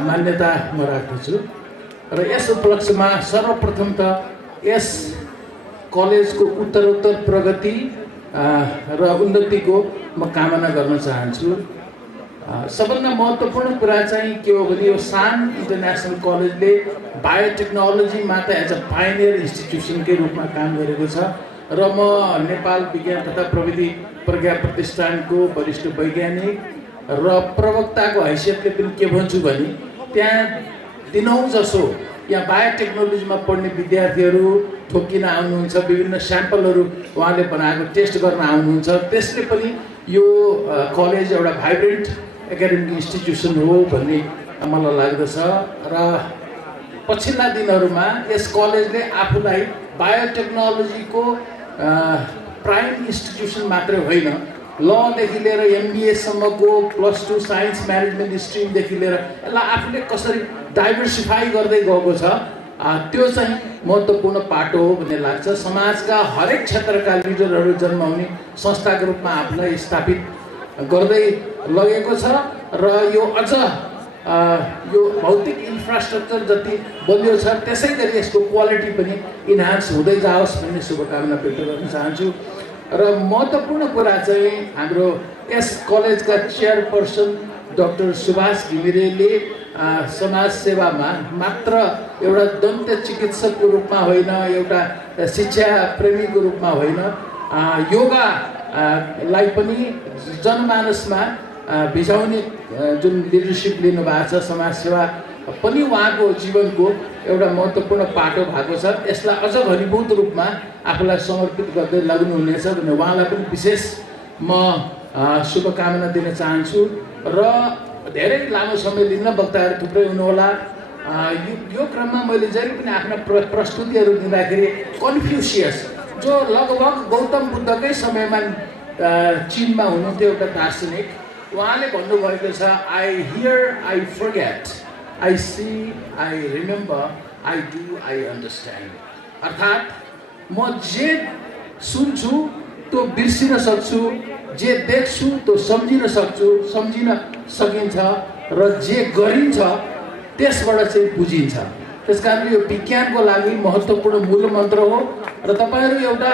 मान्यता म राख्दछु र यस उपलक्ष्यमा सर्वप्रथम त यस कलेजको उत्तरोत्तर प्रगति र उन्नतिको म कामना गर्न चाहन्छु। सबभन्दा महत्त्वपूर्ण कुरा चाहिँ के हो भने यो सान इन्टरनेसनल कलेजले बायोटेक्नोलोजीमा त एज अ पाइनियर इन्स्टिट्युसनकै रूपमा काम गरेको छ र म नेपाल विज्ञान तथा प्रविधि प्रज्ञा प्रतिष्ठानको वरिष्ठ वैज्ञानिक र प्रवक्ताको हैसियतले पनि के भन्छु भने त्यहाँ दिनौँ जसो यहाँ बायोटेक्नोलोजीमा पढ्ने विद्यार्थीहरू ठोकिन आउनुहुन्छ, विभिन्न स्याम्पलहरू उहाँले बनाएको टेस्ट गर्न आउनुहुन्छ। त्यसले पनि यो कलेज एउटा भाइब्रेन्ट एकाडेमिक इन्स्टिट्युसन हो भन्ने मलाई लाग्दछ र पछिल्ला दिनहरूमा यस कलेजले आफूलाई बायोटेक्नोलोजीको प्राइम इन्स्टिट्युसन मात्रै होइन, लदेखि लिएर MBAसम्मको +2 साइन्स म्यानेजमेन्ट स्ट्रिमदेखि लिएर यसलाई आफूले कसरी डाइभर्सिफाई गर्दै गएको छ, त्यो चाहिँ महत्त्वपूर्ण पाटो हो भन्ने लाग्छ। समाजका हरेक क्षेत्रका लिडरहरू जन्माउने संस्थाको रूपमा आफूलाई स्थापित गर्दै लगेको छ र यो अझ यो भौतिक इन्फ्रास्ट्रक्चर जति बलियो छ त्यसै गरी यसको क्वालिटी पनि इन्हान्स हुँदै जाओस् भन्ने शुभकामना व्यक्त गर्न चाहन्छु। र महत्त्वपूर्ण कुरा चाहिँ हाम्रो यस कलेजका चेयरपर्सन डाक्टर सुभाष घिमिरेले समाज सेवामा मात्र एउटा दन्त चिकित्सकको रूपमा होइन, एउटा शिक्षा प्रेमीको रूपमा होइन, योगालाई पनि जनमानसमा भिजाउने जुन लिडरसिप लिनुभएको छ, समाज सेवा पनि उहाँको जीवनको एउटा महत्त्वपूर्ण पाटो भएको छ। यसलाई अझ घनीभूत रूपमा आफूलाई समर्पित गर्दै लाग्नुहुनेछ भने उहाँलाई पनि विशेष म शुभकामना दिन चाहन्छु र धेरै लामो समय लिन्न वक्ताहरू थुप्रै हुनुहोला। यो क्रममा मैले जहिले पनि आफ्ना प्रस्तुतिहरू दिँदाखेरि कन्फ्युसियस जो लगभग गौतम बुद्धकै समयमा चीनमा हुनुहुन्थ्यो एउटा दार्शनिक, उहाँले भन्नुभएको छ I hear I forget, I see I remember, I do I understand. अर्थात् म जे सुन्छु त्यो बिर्सिन सक्छु, जे देख्छु त्यो सम्झिन सक्छु, सम्झिन सकिन्छ र जे गरिन्छ त्यसबाट चाहिँ बुझिन्छ। त्यसकारण यो विज्ञानको लागि महत्त्वपूर्ण मूल मन्त्र हो र तपाईँहरू एउटा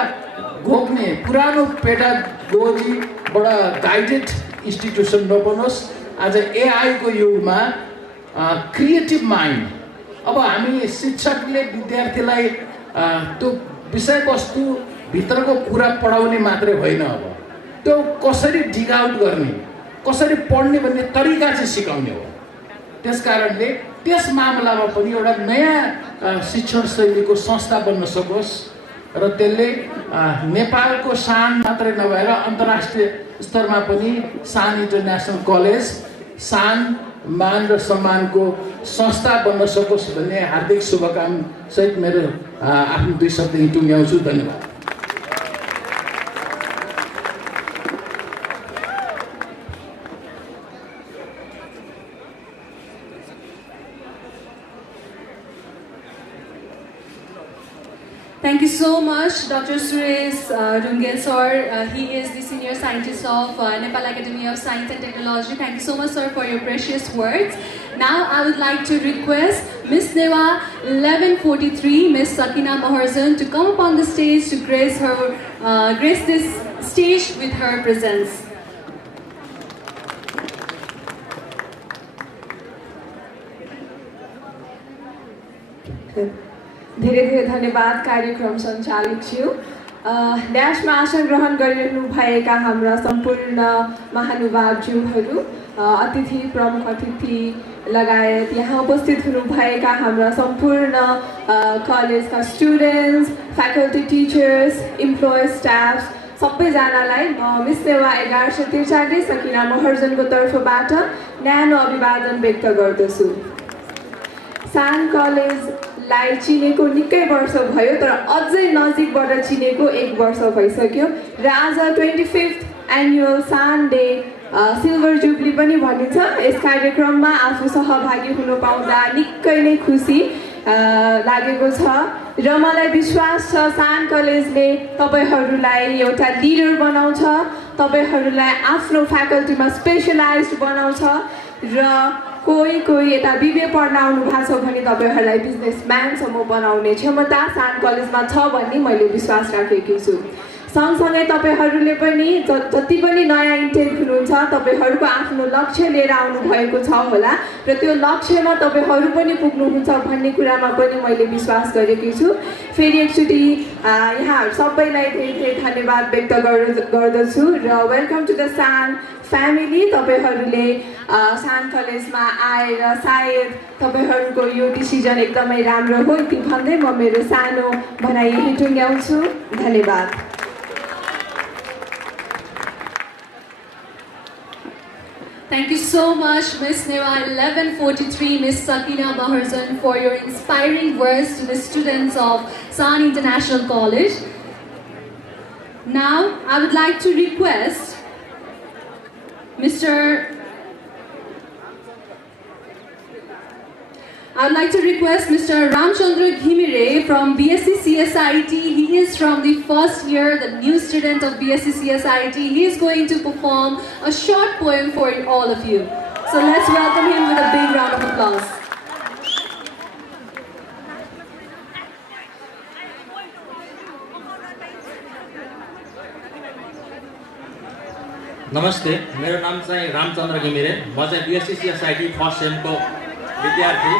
घोक्ने पुरानो पेडागोजीबाट गाइडेड इन्स्टिट्युसन नबनोस्। आज एआईको युगमा क्रिएटिभ माइन्ड, अब हामी शिक्षकले विद्यार्थीलाई त्यो विषयवस्तु भित्रको कुरा पढाउने मात्रै होइन, अब त्यो कसरी डिग आउट गर्ने, कसरी पढ्ने भन्ने तरिका चाहिँ सिकाउने हो। त्यसकारणले त्यस मामलामा पनि एउटा नयाँ शिक्षण शैलीको संस्था बन्न सकोस् र त्यसले नेपालको सान मात्रै नभएर अन्तर्राष्ट्रिय स्तरमा पनि सान इन्टरनेसनल कलेज, सान मान र सम्मानको संस्था बन्न सकोस् भन्ने हार्दिक शुभकामना सहित मेरो आफ्नो 2 शब्द टुङ्ग्याउँछु। धन्यवाद। Thank you so much, Dr. Suresh Rungel sir. He is the senior scientist of Nepal Academy of Science and Technology. Thank you so much, sir, for your precious words. Now, I would like to request Miss Newa 1143, Miss Sakina Maharzan, to come upon the stage to grace this stage with her presence. धेरै धेरै धन्यवाद कार्यक्रम सञ्चालकज्यू। ड्यासमा आसन ग्रहण गरिरहनु भएका हाम्रा सम्पूर्ण महानुभावज्यूहरू, अतिथि प्रमुख अतिथि लगायत यहाँ उपस्थित हुनुभएका हाम्रा सम्पूर्ण कलेजका students, faculty, teachers, employee, staff सबैजनालाई म मिस नेवा 1143 सकिना महर्जनको तर्फबाट न्यानो अभिवादन व्यक्त गर्दछु। सान कलेजलाई चिनेको निकै वर्ष भयो, तर अझै नजिकबाट चिनेको 1 वर्ष भइसक्यो र आज 25th एनुअल सान डे सिल्भर जुब्ली पनि भनिन्छ। यस कार्यक्रममा आफू सहभागी हुन पाउँदा निकै नै खुसी लागेको छ र मलाई विश्वास छ सान कलेजले तपाईहरूलाई एउटा लिडर बनाउँछ, तपाईहरूलाई आफ्नो फ्याकल्टीमा स्पेशलाइज्ड बनाउँछ र कोही यता बिबिए पढ्न आउनु भएको छ भने तपाईहरूलाई बिजनेसम्यानसम्म बनाउने क्षमता सान कलेजमा छ भन्ने मैले विश्वास राखेकी छु। सँगसँगै तपाईहरूले पनि जति पनि नयाँ इन्टेक हुनुहुन्छ तपाईहरूको आफ्नो लक्ष्य लिएर आउनु भएको छ होला र त्यो लक्ष्यमा तपाईहरू पनि पुग्नुहुन्छ भन्ने कुरामा पनि मैले विश्वास गरेकी छु। फेरि एकचोटि यहाँहरू सबैलाई धेरै धेरै धन्यवाद व्यक्त गर्दछु र वेलकम टु द सान फ्यामिली। तपाईहरूले सान कलेजमा आएर सायद तपाईहरूको यो डिसिजन एकदमै राम्रो हो यति भन्दै म मेरो सानो भनाइ यही टुङ्ग्याउँछु। धन्यवाद। Thank you so much, Miss Newa 1143, Miss Sakina Maharzan, for your inspiring words to the students of San International College. Now, I would like to request Mr. Ramchandra Ghimire from BSc CSIT. He is from the first year, the new student of BSc CSIT. He is going to perform a short poem for all of you. So let's welcome him with a big round of applause. नमस्ते, मेरो नाम चाहिँ रामचन्द्र घिमिरे। म चाहिँ BSc CSIT first सेमको विद्यार्थी।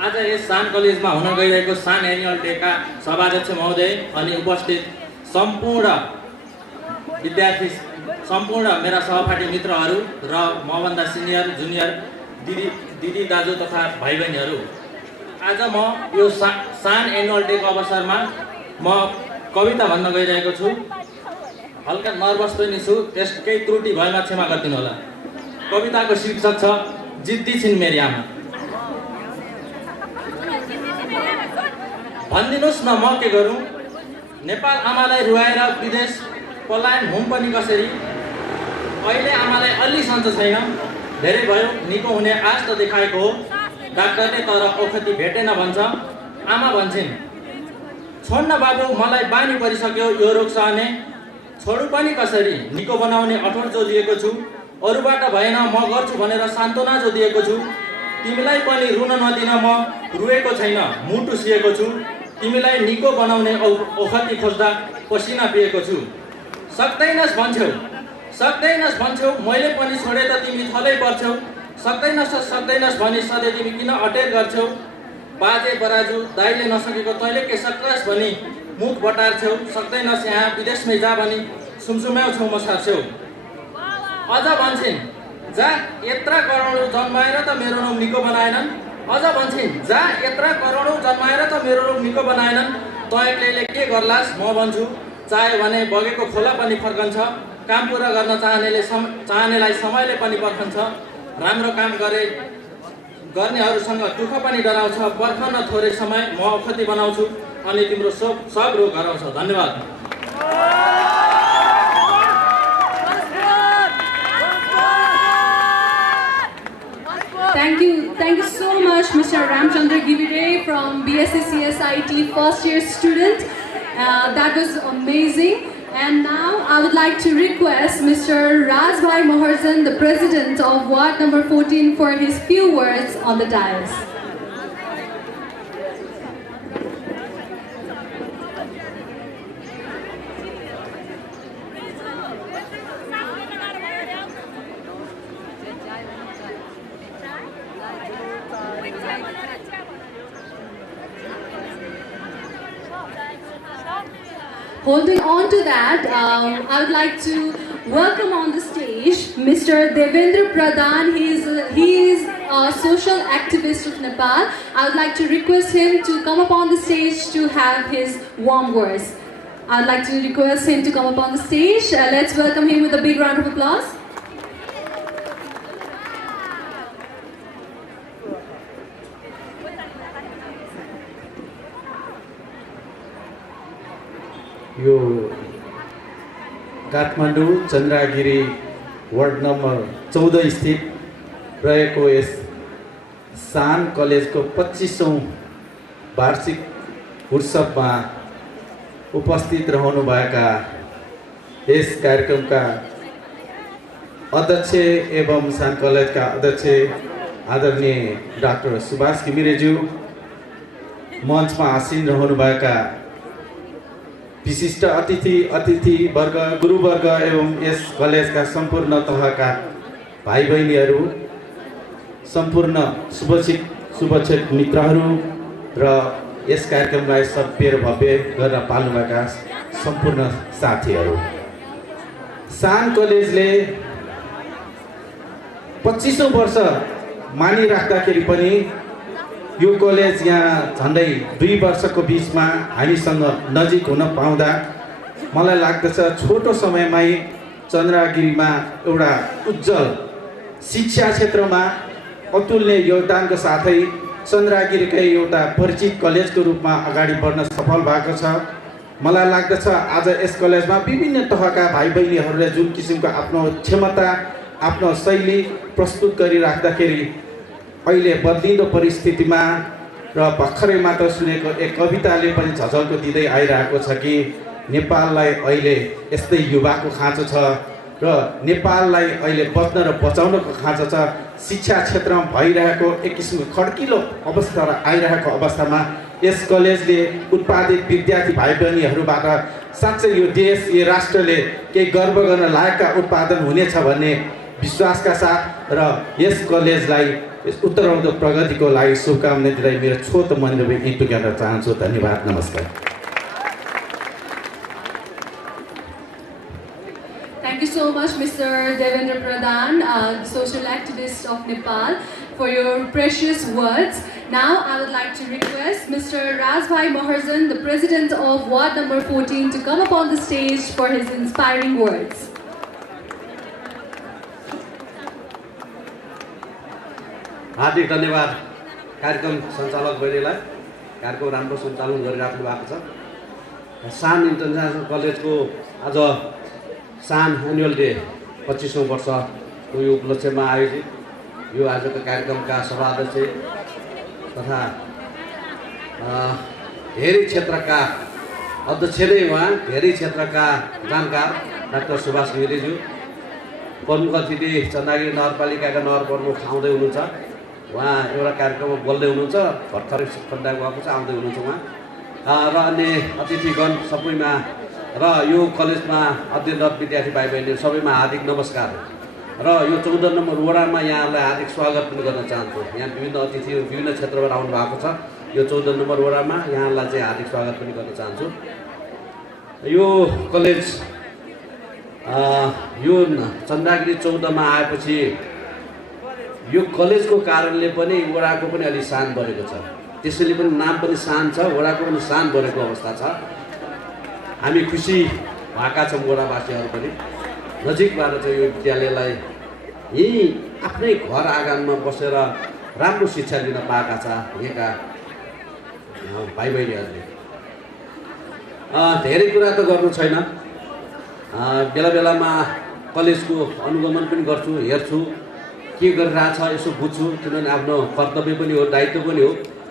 आज yes सान कलेजमा हुन गइरहेको सान एनुअल डेका सभाध्यक्ष महोदय अनि उपस्थित सम्पूर्ण विद्यार्थी, सम्पूर्ण मेरा सहपाठी मित्रहरू र मभन्दा सिनियर जुनियर दिदी दाजु तथा भाइ बहिनीहरू, आज म यो सान एनुअल डेको अवसरमा म कविता भन्न गइरहेको छु। हल्का नर्भस पनि छु, त्यस केही त्रुटि भएमा क्षमा गरिदिनु होला। कविताको शीर्षक छ जिद्दी छिन् मेरी आमा। भनिदिनुहोस् न म के गरौँ, नेपाल आमालाई रुवाएर विदेश पलायन हुँ पनि कसरी। अहिले आमालाई अलि सन्चो छैन, धेरै भयो निको हुने आश त देखाएको हो, डाक्टरले तर औषधि भेटेन भन्छ। आमा भन्छन् छोड्न बाबु मलाई बानी परिसक्यो यो रोग सहने, छोडु पनि कसरी निको बनाउने अठोट जोडिएको छु। अरूबाट भएन म गर्छु भनेर सान्त्वना जोडिएको छु। तिमीलाई पनि रुन नदिन म रुएको छैन, मुटु सिएको छु। तिमीलाई निको बनाउने औषधि खोज्दा पसिना पिएको छु। सक्दैनस् भन्छौ मैले पनि छोडे त तिमी थलै पर्छौ। सक्दैनस् भनी सधैँ तिमी किन अटेर गर्छौ। बाजे बराजु दाइले नसकेको तैँले के सक्लास् भनी मुख बटार्छौ। सक्दैनस् यहाँ विदेशमै जा भनी सुमसुम्याउँछौ म सार्छौ। अझ भन्छन् जा यत्रा करोडौँ जन्माएर त मेरो नाम निको बनाएनन्। अझ भन्छन् जा यत्रा करोडौँ जन्माएर त मेरो नाम निको बनाएनन्। तँ एक्लैले के गर्लास् म भन्छु, चाहे भने बगेको खोला पनि फर्कन्छ। काम पुरा गर्न चाहनेलाई समयले पनि पर्खन्छ। राम्रो काम गर्नेहरूसँग दुःख पनि डराउँछ। पर्खन थोरै समय म औषधि बनाउँछु अनि तिम्रो सब रोग हराउँछ। धन्यवाद। Thank you so much, Mr. Ramchandra Givire from BSc CSIT first year student. That was amazing. And now I would like to request Mr. Rajbhai Maharzan, the president of Ward number 14, for his few words on the dais. Holding on to that, I would like to welcome on the stage Mr. Devendra Pradhan. He is a social activist of Nepal. I would like to request him to come up on the stage to have his warm words. I would like to request him to come up on the stage. Let's welcome him with a big round of applause. Yo Kathmandu Chandragiri ward number 14 स्थित रहेको yes सान कलेजको 25औं वार्षिक उत्सवमा उपस्थित रहनुभएका yes कार्यक्रमका अध्यक्ष एवं सान कलेजका अध्यक्ष आदरणीय डाक्टर सुभाष घिमिरेज्यू, मञ्चमा आसीन रहनुभएका विशिष्ट अतिथि वर्ग, गुरुवर्ग एवं यस कलेजका सम्पूर्ण तहका भाइ बहिनीहरू, सम्पूर्ण शुभेच्छुक मित्रहरू र यस कार्यक्रमलाई सभ्य र भव्य गर्न पाल्नुभएका सम्पूर्ण साथीहरू। सान कलेजले 25औं वर्ष मानिराख्दाखेरि पनि यो कलेज यहाँ झन्डै 2 वर्षको बिचमा हामीसँग नजिक हुन पाउँदा मलाई लाग्दछ छोटो समयमै चन्द्रागिरीमा एउटा उज्जवल शिक्षा क्षेत्रमा अतुल्य योगदानको साथै चन्द्रागिरीकै एउटा परिचित कलेजको रूपमा अगाडि बढ्न सफल भएको छ। मलाई लाग्दछ आज यस कलेजमा विभिन्न तहका भाइ बहिनीहरूले जुन किसिमको आफ्नो क्षमता, आफ्नो शैली प्रस्तुत गरिराख्दाखेरि अहिले बदलिँदो परिस्थितिमा र भर्खरै मात्र सुनेको एक कविताले पनि झझल्को दिँदै आइरहेको छ कि नेपाललाई अहिले यस्तै युवाको खाँचो छ र नेपाललाई अहिले बच्न र बचाउनको खाँचो छ। शिक्षा क्षेत्रमा भइरहेको एक किसिमको खड्किलो अवस्था आइरहेको अवस्थामा यस कलेजले उत्पादित विद्यार्थी भाइ बहिनीहरूबाट साँच्चै यो देश, यो राष्ट्रले केही गर्व गर्न लायकका उत्पादन हुनेछ भन्ने विश्वासका साथ र यस कलेजलाई उत्तरोत्तर प्रगतिको लागि शुभकामना दिँदै मेरो छोटो मन्तव्य यहीँ टुङ्ग्याउन चाहन्छु। धन्यवाद, नमस्कार। Thank you so much, Mr. Devendra Pradhan, social activist of Nepal, for your precious words. Now, I would like to request Mr. Rajbhai Maharzan, the president of Ward number 14, to come up on the stage for his inspiring words. हार्दिक धन्यवाद कार्यक्रम सञ्चालक बहिनीलाई, कार्यक्रम राम्रो सञ्चालन गरिराख्नु भएको छ। सान इन्टरनेसनल कलेजको आज सान एनुअल डे 25औं वर्षको यो उपलक्ष्यमा आयोजित यो आजको कार्यक्रमका सभाध्यक्ष तथा धेरै क्षेत्रका अध्यक्ष नै उहाँ, धेरै क्षेत्रका जानकार डाक्टर सुभाष घिमिरेज्यू, प्रमुख अतिथि चन्द्रागिरी नगरपालिकाका नगर प्रमुख आउँदै हुनुहुन्छ। उहाँ एउटा कार्यक्रममा बोल्दै हुनुहुन्छ, भर्खरै खण्डा गएको छ, आउँदै हुनुहुन्छ उहाँ र अन्य अतिथिगण सबैमा र यो कलेजमा अध्ययनरत विद्यार्थी भाइ बहिनी सबैमा हार्दिक नमस्कार र यो 14 नम्बर वडामा यहाँलाई हार्दिक स्वागत पनि गर्न चाहन्छु। यहाँ विभिन्न अतिथिहरू विभिन्न क्षेत्रबाट आउनु भएको छ। यो 14 नम्बर वडामा यहाँलाई चाहिँ हार्दिक स्वागत पनि गर्न चाहन्छु। यो कलेज यो चन्द्रागिरी 14 मा आएपछि यो कलेजको कारणले पनि वडाको पनि अलि सान बढेको छ। त्यसैले पनि नाम पनि सान छ, वडाको पनि सान बढेको अवस्था छ। हामी खुसी भएका छौँ वडावासीहरू पनि। नजिकबाट चाहिँ यो विद्यालयलाई यही आफ्नै घर आँगनमा बसेर राम्रो शिक्षा लिन पाएका यहाँका भाइ बहिनीहरूले। धेरै कुरा त गर्नु छैन, बेला बेलामा कलेजको अनुगमन पनि गर्छु, हेर्छु के गरिरहेछ यसो बुझ्छु, किनभने आफ्नो कर्तव्य पनि हो, दायित्व पनि हो।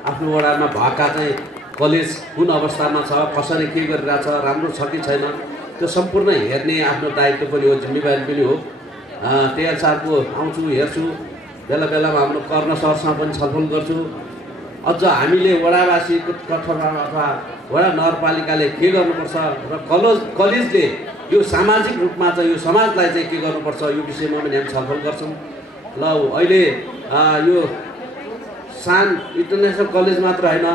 आफ्नो वडामा भएका चाहिँ कलेज कुन अवस्थामा छ, कसरी के गरिरहेछ, राम्रो छ कि छैन, त्यो सम्पूर्ण हेर्ने आफ्नो दायित्व पनि हो, जिम्मेवारी पनि हो। त्यही अनुसारको आउँछु, हेर्छु, बेला बेलामा हाम्रो कर्ण सरसँग पनि छलफल गर्छु। अझ हामीले वडावासीको तर्फबाट अथवा वडा नगरपालिकाले के गर्नुपर्छ र कलेजले यो सामाजिक रूपमा चाहिँ यो समाजलाई चाहिँ के गर्नुपर्छ यो विषयमा पनि हामी छलफल गर्छौँ। ल अहिले यो सान इन्टरनेसनल कलेज मात्र होइन,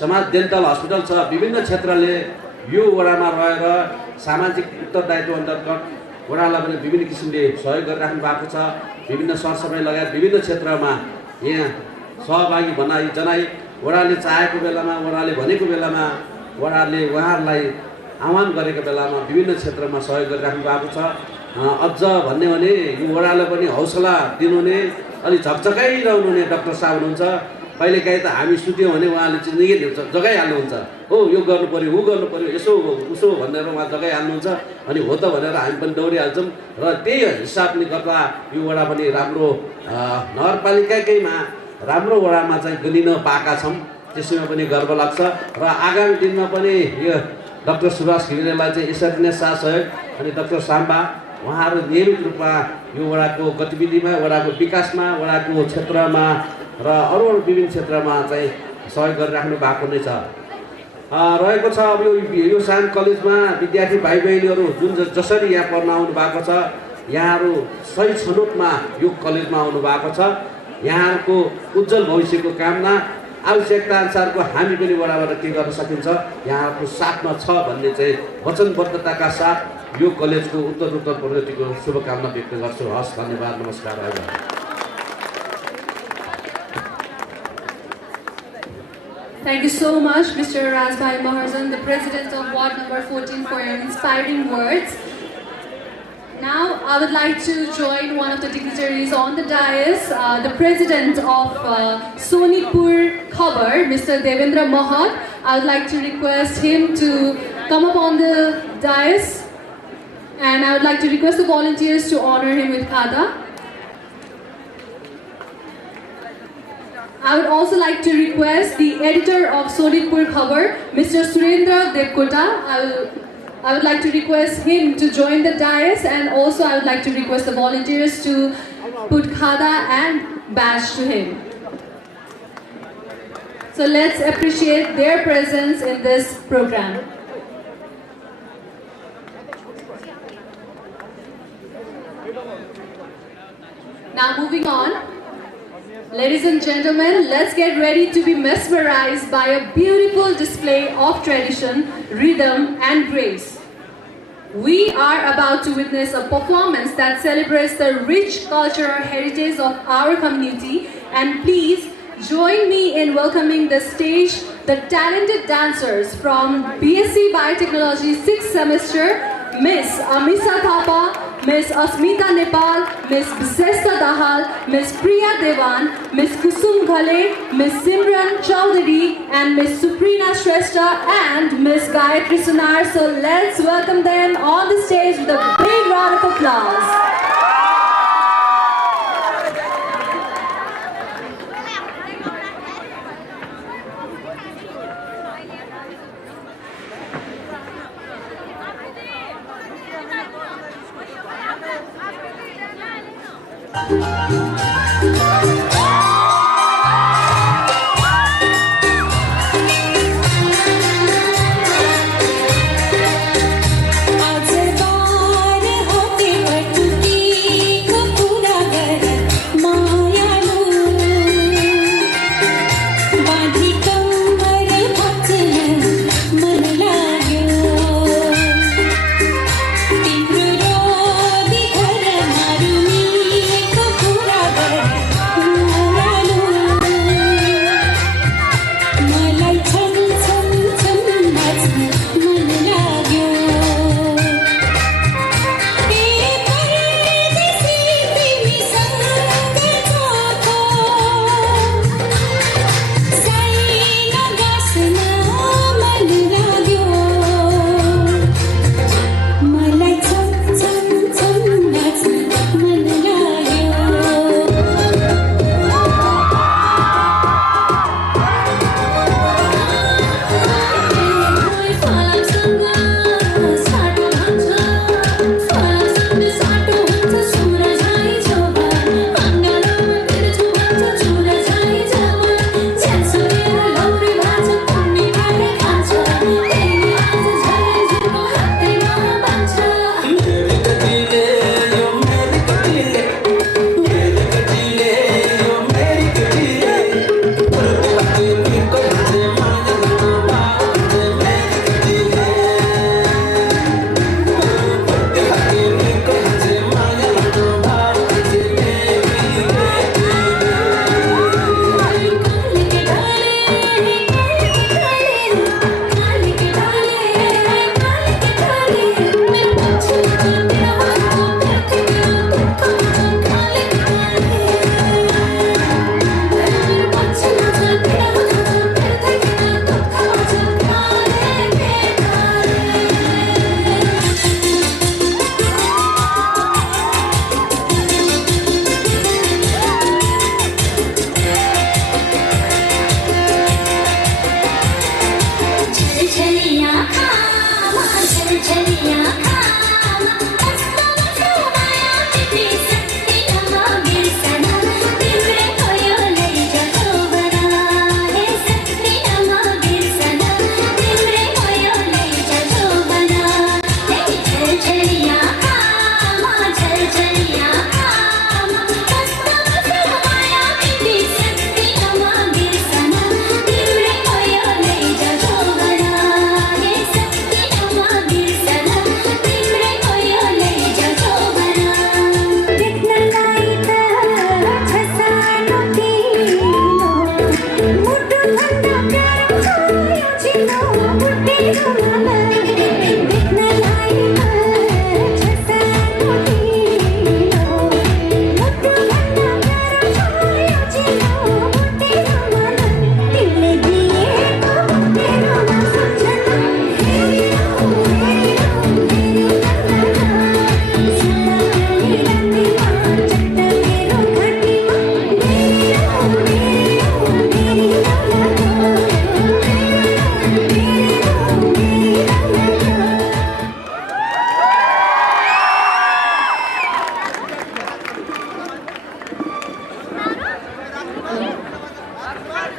समाज डेन्टल हस्पिटल छ, विभिन्न क्षेत्रले यो वडामा रहेर सामाजिक उत्तरदायित्व अन्तर्गत वडालाई पनि विभिन्न किसिमले सहयोग गरिराख्नु भएको छ। विभिन्न सरसफाइ लगायत विभिन्न क्षेत्रमा यहाँ सहभागी जनाई वडाले चाहेको बेलामा, वडाले भनेको बेलामा, वडाले उहाँहरूलाई आह्वान गरेको बेलामा विभिन्न क्षेत्रमा सहयोग गरिराख्नु भएको छ। अझ भन्ने भने यो वडालाई पनि हौसला दिनुहुने, अलि झकझकाइरहनु हुने डाक्टर साहब हुनुहुन्छ। कहिलेकाहीँ त हामी सुत्यौँ भने उहाँले चाहिँ जगाइहाल्नुहुन्छ, हो यो गर्नु पऱ्यो, ऊ गर्नु पऱ्यो, यसो उसो भनेर उहाँ जगाइहाल्नुहुन्छ। अनि हो त भनेर हामी पनि दौडिहाल्छौँ र त्यही हिसाबले गर्दा यो वडा पनि राम्रो नगरपालिकाकैमा राम्रो वडामा चाहिँ गनिन पाएका छौँ, त्यसैमा पनि गर्व लाग्छ। र आगामी दिनमा पनि यो डाक्टर सुभाष घिमिरेलाई चाहिँ यसरी नै साथ सहयोग अनि डाक्टर साम्बा उहाँहरू नियमित रूपमा यो वडाको गतिविधिमा, वडाको विकासमा, वडाको क्षेत्रमा र अरू विभिन्न क्षेत्रमा चाहिँ सहयोग गरिराख्नु भएको नै छ रहेको छ। अब यो सान कलेजमा विद्यार्थी भाइ बहिनीहरू जुन जसरी यहाँ पढ्न आउनु भएको छ, यहाँहरू सही छनौटमा यो कलेजमा आउनु भएको छ। यहाँहरूको उज्जवल भविष्यको कामना आवश्यकता अनुसारको हामी पनि वडाबाट के गर्न सकिन्छ यहाँहरूको साथमा छ भन्ने चाहिँ वचनबद्धताका साथ यो कलेजको उत्तरोत्तर प्रगतिको शुभकामना व्यक्त गर्छु। हस्, धन्यवाद, नमस्कार। Thank you so much, Mr. Razbhai Mahajan, the President of Ward number 14, for your inspiring words. Now, I would like to join one of the dignitaries on the dais, the President of Sonitpur Khabar, Mr. Devendra Mahal. I would like to request him to come up on the dais, and I would like to request the volunteers to honor him with khada. I would also like to request the editor of Sonitpur Khabar, Mr. Surendra Devkota. I would like to request him to join the dais, and also I would like to request the volunteers to put khada and badge to him. So let's appreciate their presence in this program. Now moving on. Ladies and gentlemen, let's get ready to be mesmerized by a beautiful display of tradition, rhythm and grace. We are about to witness a performance that celebrates the rich cultural heritage of our community, and please join me in welcoming the stage the talented dancers from BSc Biotechnology 6th semester, Miss Amisa Thapa, Miss Asmita Nepal, Miss Bisesta Dahal, Miss Priya Devan, Miss Kusum Ghale, Miss Simran Chowdhury, and Miss Suprina Shrestha and Miss Gayatri Sunar. So let's welcome them on the stage with a big round of applause. Pura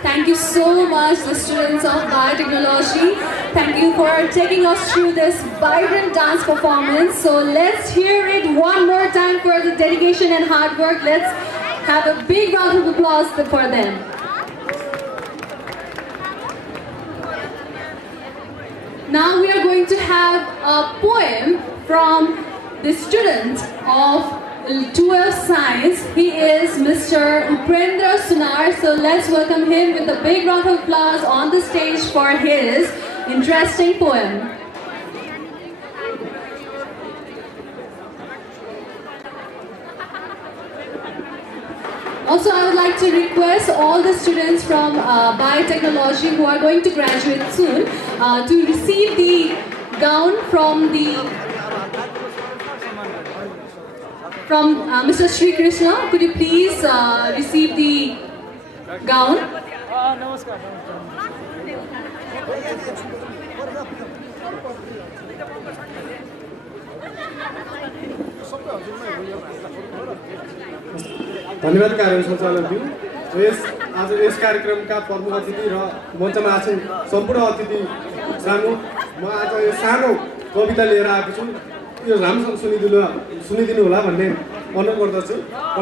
Thank you so much, the students of biotechnology. Thank you for taking us through this vibrant dance performance. So let's hear it one more time for the dedication and hard work. Let's have a big round of applause for them. Now we are going to have a poem from the student of 12th Science. He is Mr. Upendra Sunar. So let's welcome him with a big round of applause on the stage for his interesting poem. Also, I would like to request all the students from biotechnology who are going to graduate soon to receive the gown from Mr. Sri Krishna. Could you please receive the gown? धन्यवाद कार्य सञ्चालकज्यू। आज yes कार्यक्रमका प्रमुख अतिथि र मञ्चमा आसन सम्पूर्ण अतिथि सामु म आज यो सानो कविता लिएर आएको छु। यो राम्रोसँग सुनिदिनु होला भन्ने अनुरोध गर्दछु।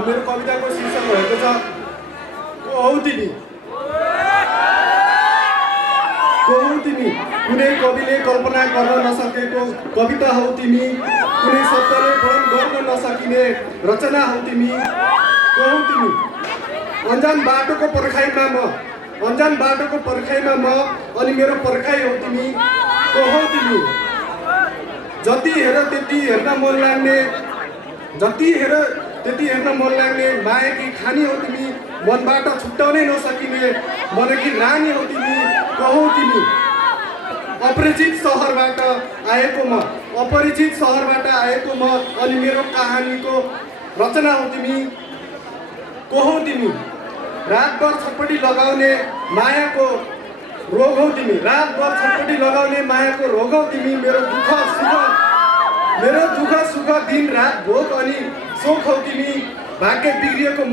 मेरो कविताको शीर्षक भएको छ को हौ तिमी। को हौ तिमी, कुनै कविले कल्पना गर्न नसकेको कविता हौ तिमी, कुनै शब्दले वर्णन गर्न नसकिने रचना हौ तिमी। को हौ तिमी, अन्जान बाटोको पर्खाइमा म अनि मेरो पर्खाइ हौ तिमी। को हौ तिमी, जति हेर त्यति हेर्न मन लाग्ने मायाकी खानी हौ तिमी। मनबाट छुट्याउनै नसकिने मनकी रानी हौ तिमी। को हौ तिमी, अपरिचित सहरबाट आएको म अनि मेरो कहानीको रचना हौ तिमी। को हौ तिमी, रातभर छटपटी लगाउने मायाको रोग हौ तिमी। रोग हौ तिमी। मेरो दुःख सुख दिन रात भोग अनि शोक हौ तिमी। भाग्य बिग्रिएको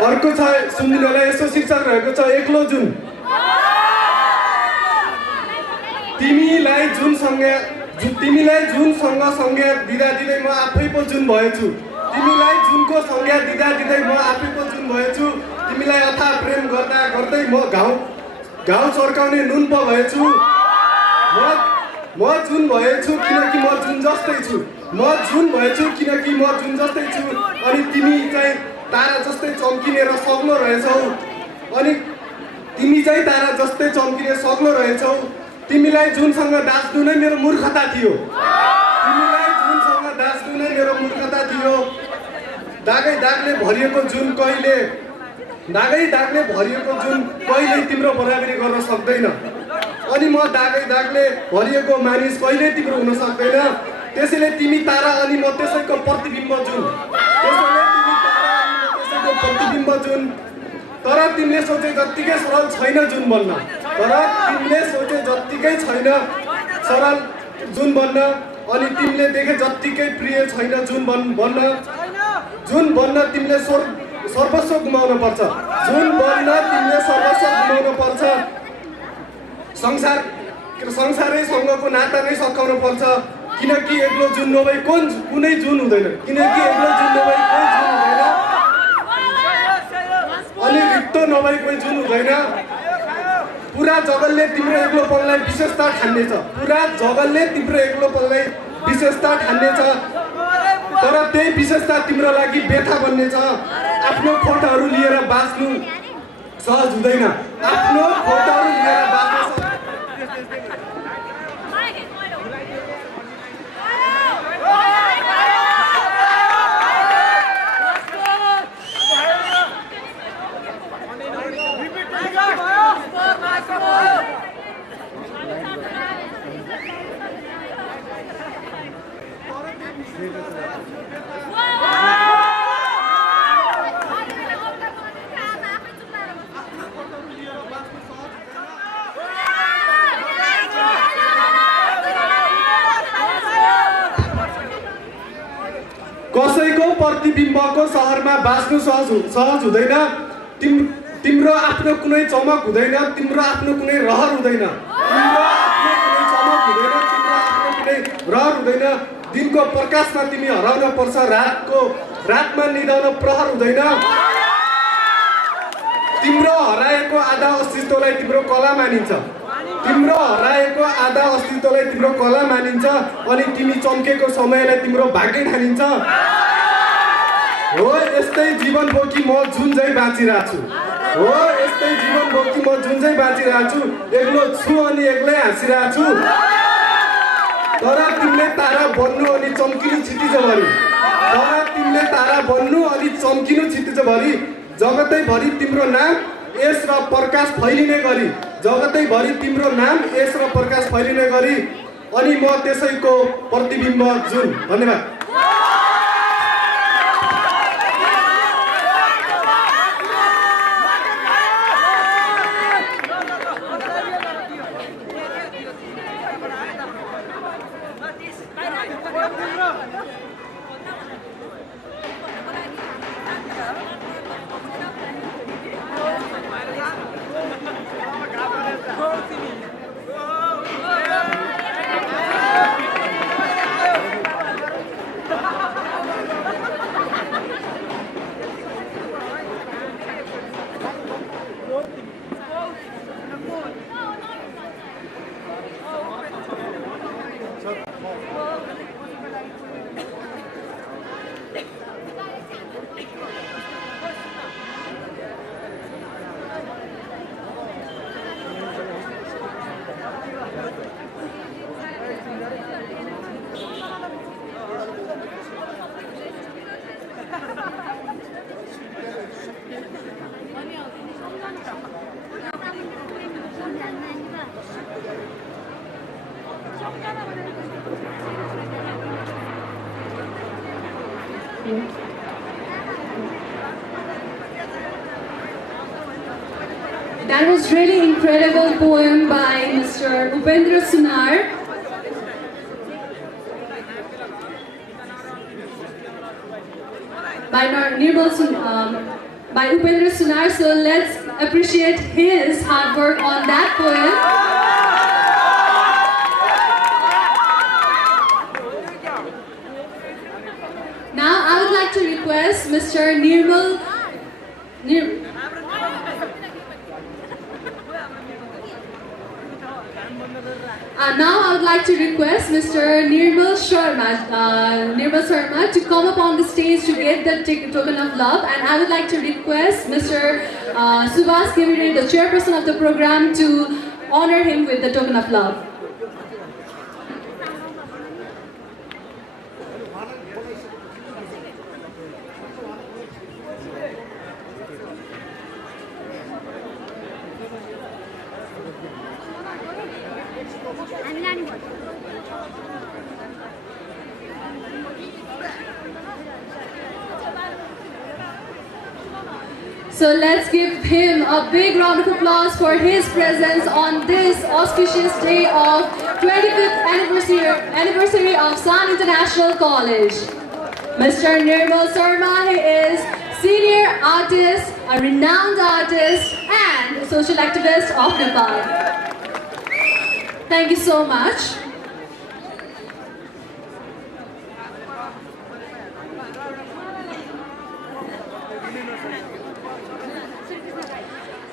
अर्को छ सुन्दिनु होला। यसो शीर्षक रहेको छ एक्लो जुन। तिमीलाई जुनसँग संज्ञा दिँदा म आफै पो जुन भएछु। तिमीलाई जुनको संज्ञा दिँदा म आफै पो जुन भएछु। तिमीलाई अथाह प्रेम गर्दै म घाउ चर्काउने नुन पो भएछु। म जुन भएछु किनकि म जुन जस्तै छु। अनि तिमी चाहिँ तारा जस्तै चम्किने र सक्लो रहेछौ। तिमीलाई जुनसँग दास्नु नै मेरो मूर्खता थियो। दागै दागले भरिएको जुन कहिले तिम्रो बराबरी गर्न सक्दैन। अनि म दागै दागले भरिएको मानिस कहिले तिम्रो हुन सक्दैन। त्यसैले तिमी तारा अनि म त्यसैको प्रतिबिम्ब जुन। तर तिमीले सोचे जत्तिकै सरल छैन जुन बन्न। अनि तिमीले देखे जत्तिकै प्रिय छैन जुन बन्न। तिमीले सर्वस्व गुमाउनु पर्छ। संसारैसँगको नाता नै सकाउनु पर्छ। किनकि एक्लो जुन नभई कुनै जुन हुँदैन। नभई कोही जुन हुँदैन। पुरा जगतले तिम्रो एक्लोपनलाई विशेषता ठान्नेछ। पुरा जगतले तिम्रो एक्लोपनलाई विशेषता ठान्नेछ। तर त्यही विशेषता तिम्रो लागि व्यथा बन्नेछ। आफ्नो फोटोहरू लिएर बाँच्नु सहज हुँदैन। आफ्नो फोटोहरू लिएर बाँच्नु कसैको प्रतिबिम्बको सहरमा बाँच्नु सहज हुँदैन। तिम्रो आफ्नो कुनै चमक हुँदैन। तिम्रो आफ्नो कुनै रहर हुँदैन। तिम्रो आफ्नो कुनै चमक हुँदैन। तिम्रो आफ्नो कुनै रहर हुँदैन। दिनको प्रकाशमा तिमी हराउन पर्छ। रातमा निदाउन प्रहर हुँदैन। तिम्रो हराएको आधा अस्तित्वलाई तिम्रो कला मानिन्छ। तिम्रो हराएको आधा अस्तित्वलाई तिम्रो कला मानिन्छ। अनि तिमी चम्केको समयलाई तिम्रो भाग्य ठानिन्छ। हो यस्तै जीवन बोकी म जुनझै बाँचिरहेको छु। हो यस्तै जीवन बोकी म जुनझै बाँचिरहेको छु। एक्लो छु अनि एक्लै हाँसिरहेको छु। तर तिमीले तारा बन्नु अनि चम्किनु क्षितिजभरि। तर तिमीले तारा बन्नु अनि चम्किनु क्षितिजभरि। जगतैभरि तिम्रो नाम यश र प्रकाश फैलिने गरी। जगतैभरि तिम्रो नाम यश र प्रकाश फैलिने गरी। अनि म त्यसैको प्रतिबिम्ब जुन। धन्यवाद। That was really incredible poem by Mr. Upendra Sunar. By Upendra Sunar. So let's appreciate his hard work on that poem. Now I would like to request Mr. Nirmal. Now I would like to request Mr. Nirmal Sharma to come up on the stage to get the token of love, and I would like to request Mr. Subhas Kemire, the chairperson of the program, to honor him with the token of love. So let's give him a big round of applause for his presence on this auspicious day of 25th anniversary of San International College. Mr. Nirmal Sharma, he is senior artist, a renowned artist and social activist of Nepal. Thank you so much.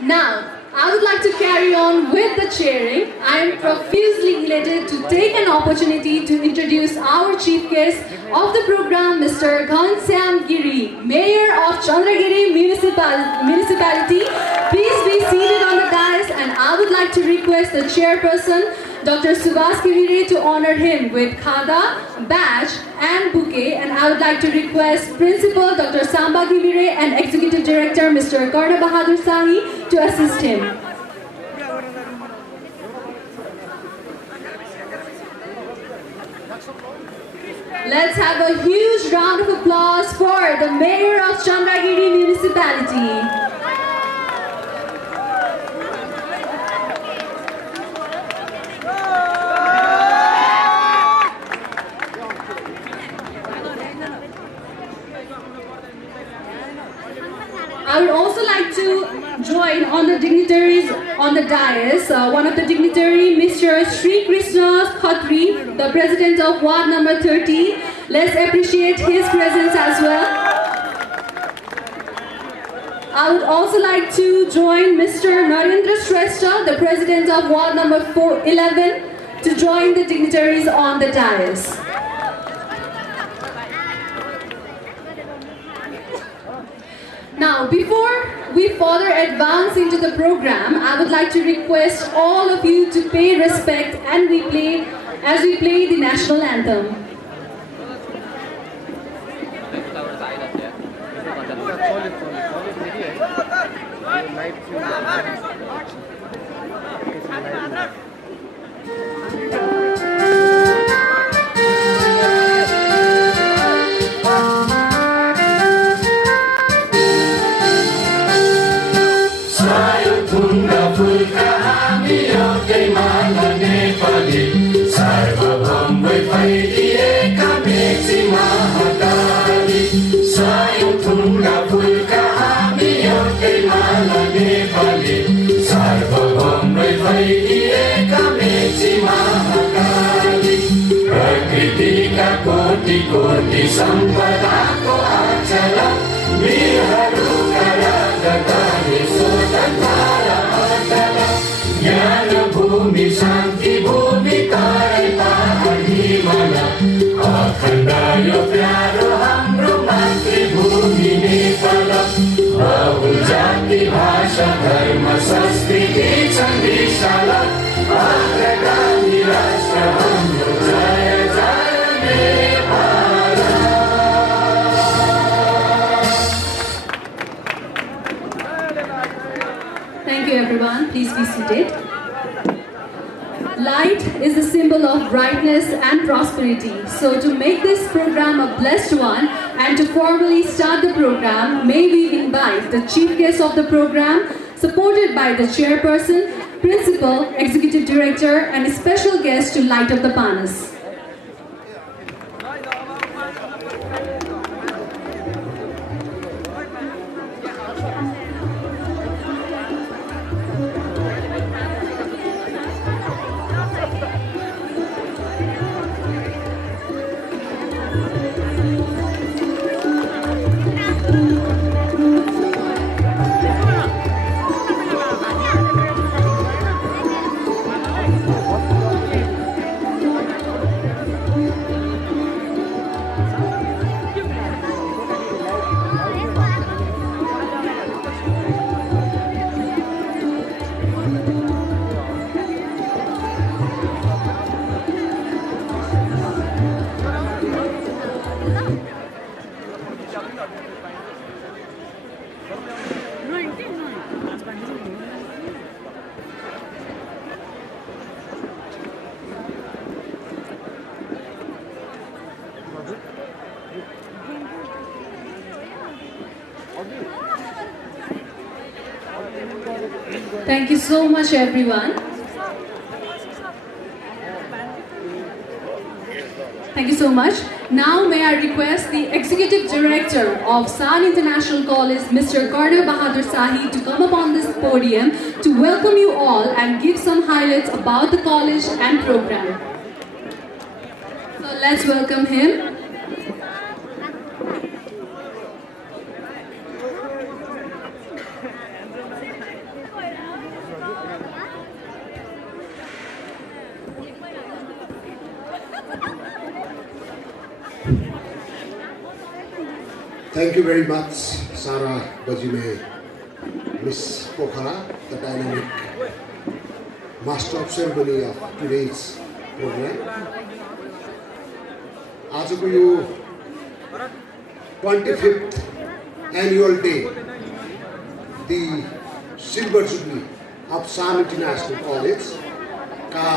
Now, I would like to carry on with the cheering. I am profusely elated to take an opportunity to introduce our chief guest of the program, Mr. Ghanshyam Giri, Mayor of Chandragiri Municipality. Please be seated on the dais, and I would like to request the chairperson, Dr. Subhas Givire, to honor him with khada, badge and bouquet, and I would like to request Principal Dr. Samba Givire and Executive Director Mr. Karna Bahadur Sahi to assist him. Let's have a huge round of applause for the Mayor of Chandragiri Municipality. I would also like to join on the dignitaries on the dais. One of the dignitary, Mr. Sri Krishna Khatri, the president of Ward number 30. Let's appreciate his presence as well. I would also like to join Mr. Narendra Shrestha, the president of Ward number 411, to join the dignitaries on the dais. Now, before we further advance into the program, I would like to request all of you to pay respect and as we play the national anthem. कोटि सम्पदाको आचला वीरहरूका राजधानी स्वतन्त्र अटला ज्ञान भूमि शान्ति भूमि तराई पहाड हिमाल अखण्ड यो प्यारो हाम्रो मातृभूमि नेपाल बहु जाति भाषा धर्म संस्कृति छन् विशाल अग्रगामी राष्ट्र हाम्रो जय जय Thank you everyone, please be seated. Light is the symbol of brightness and prosperity. So to make this program a blessed one and to formally start the program, may we invite the chief guest of the program, supported by the chairperson, principal, executive director and a special guest to light up the panas. Thank you so much everyone. Thank you so much. Now may I request the Executive Director of San International College, Mr. Karna Bahadur Sahi, to come up on this podium to welcome you all and give some highlights about the college and program. So let's welcome him. Thank you very much, Sarah Bajime, Miss Pokhara, the dynamic master of ceremony of today's program. आजको यो 25th annual day, the Silver Jubilee of Sam International College का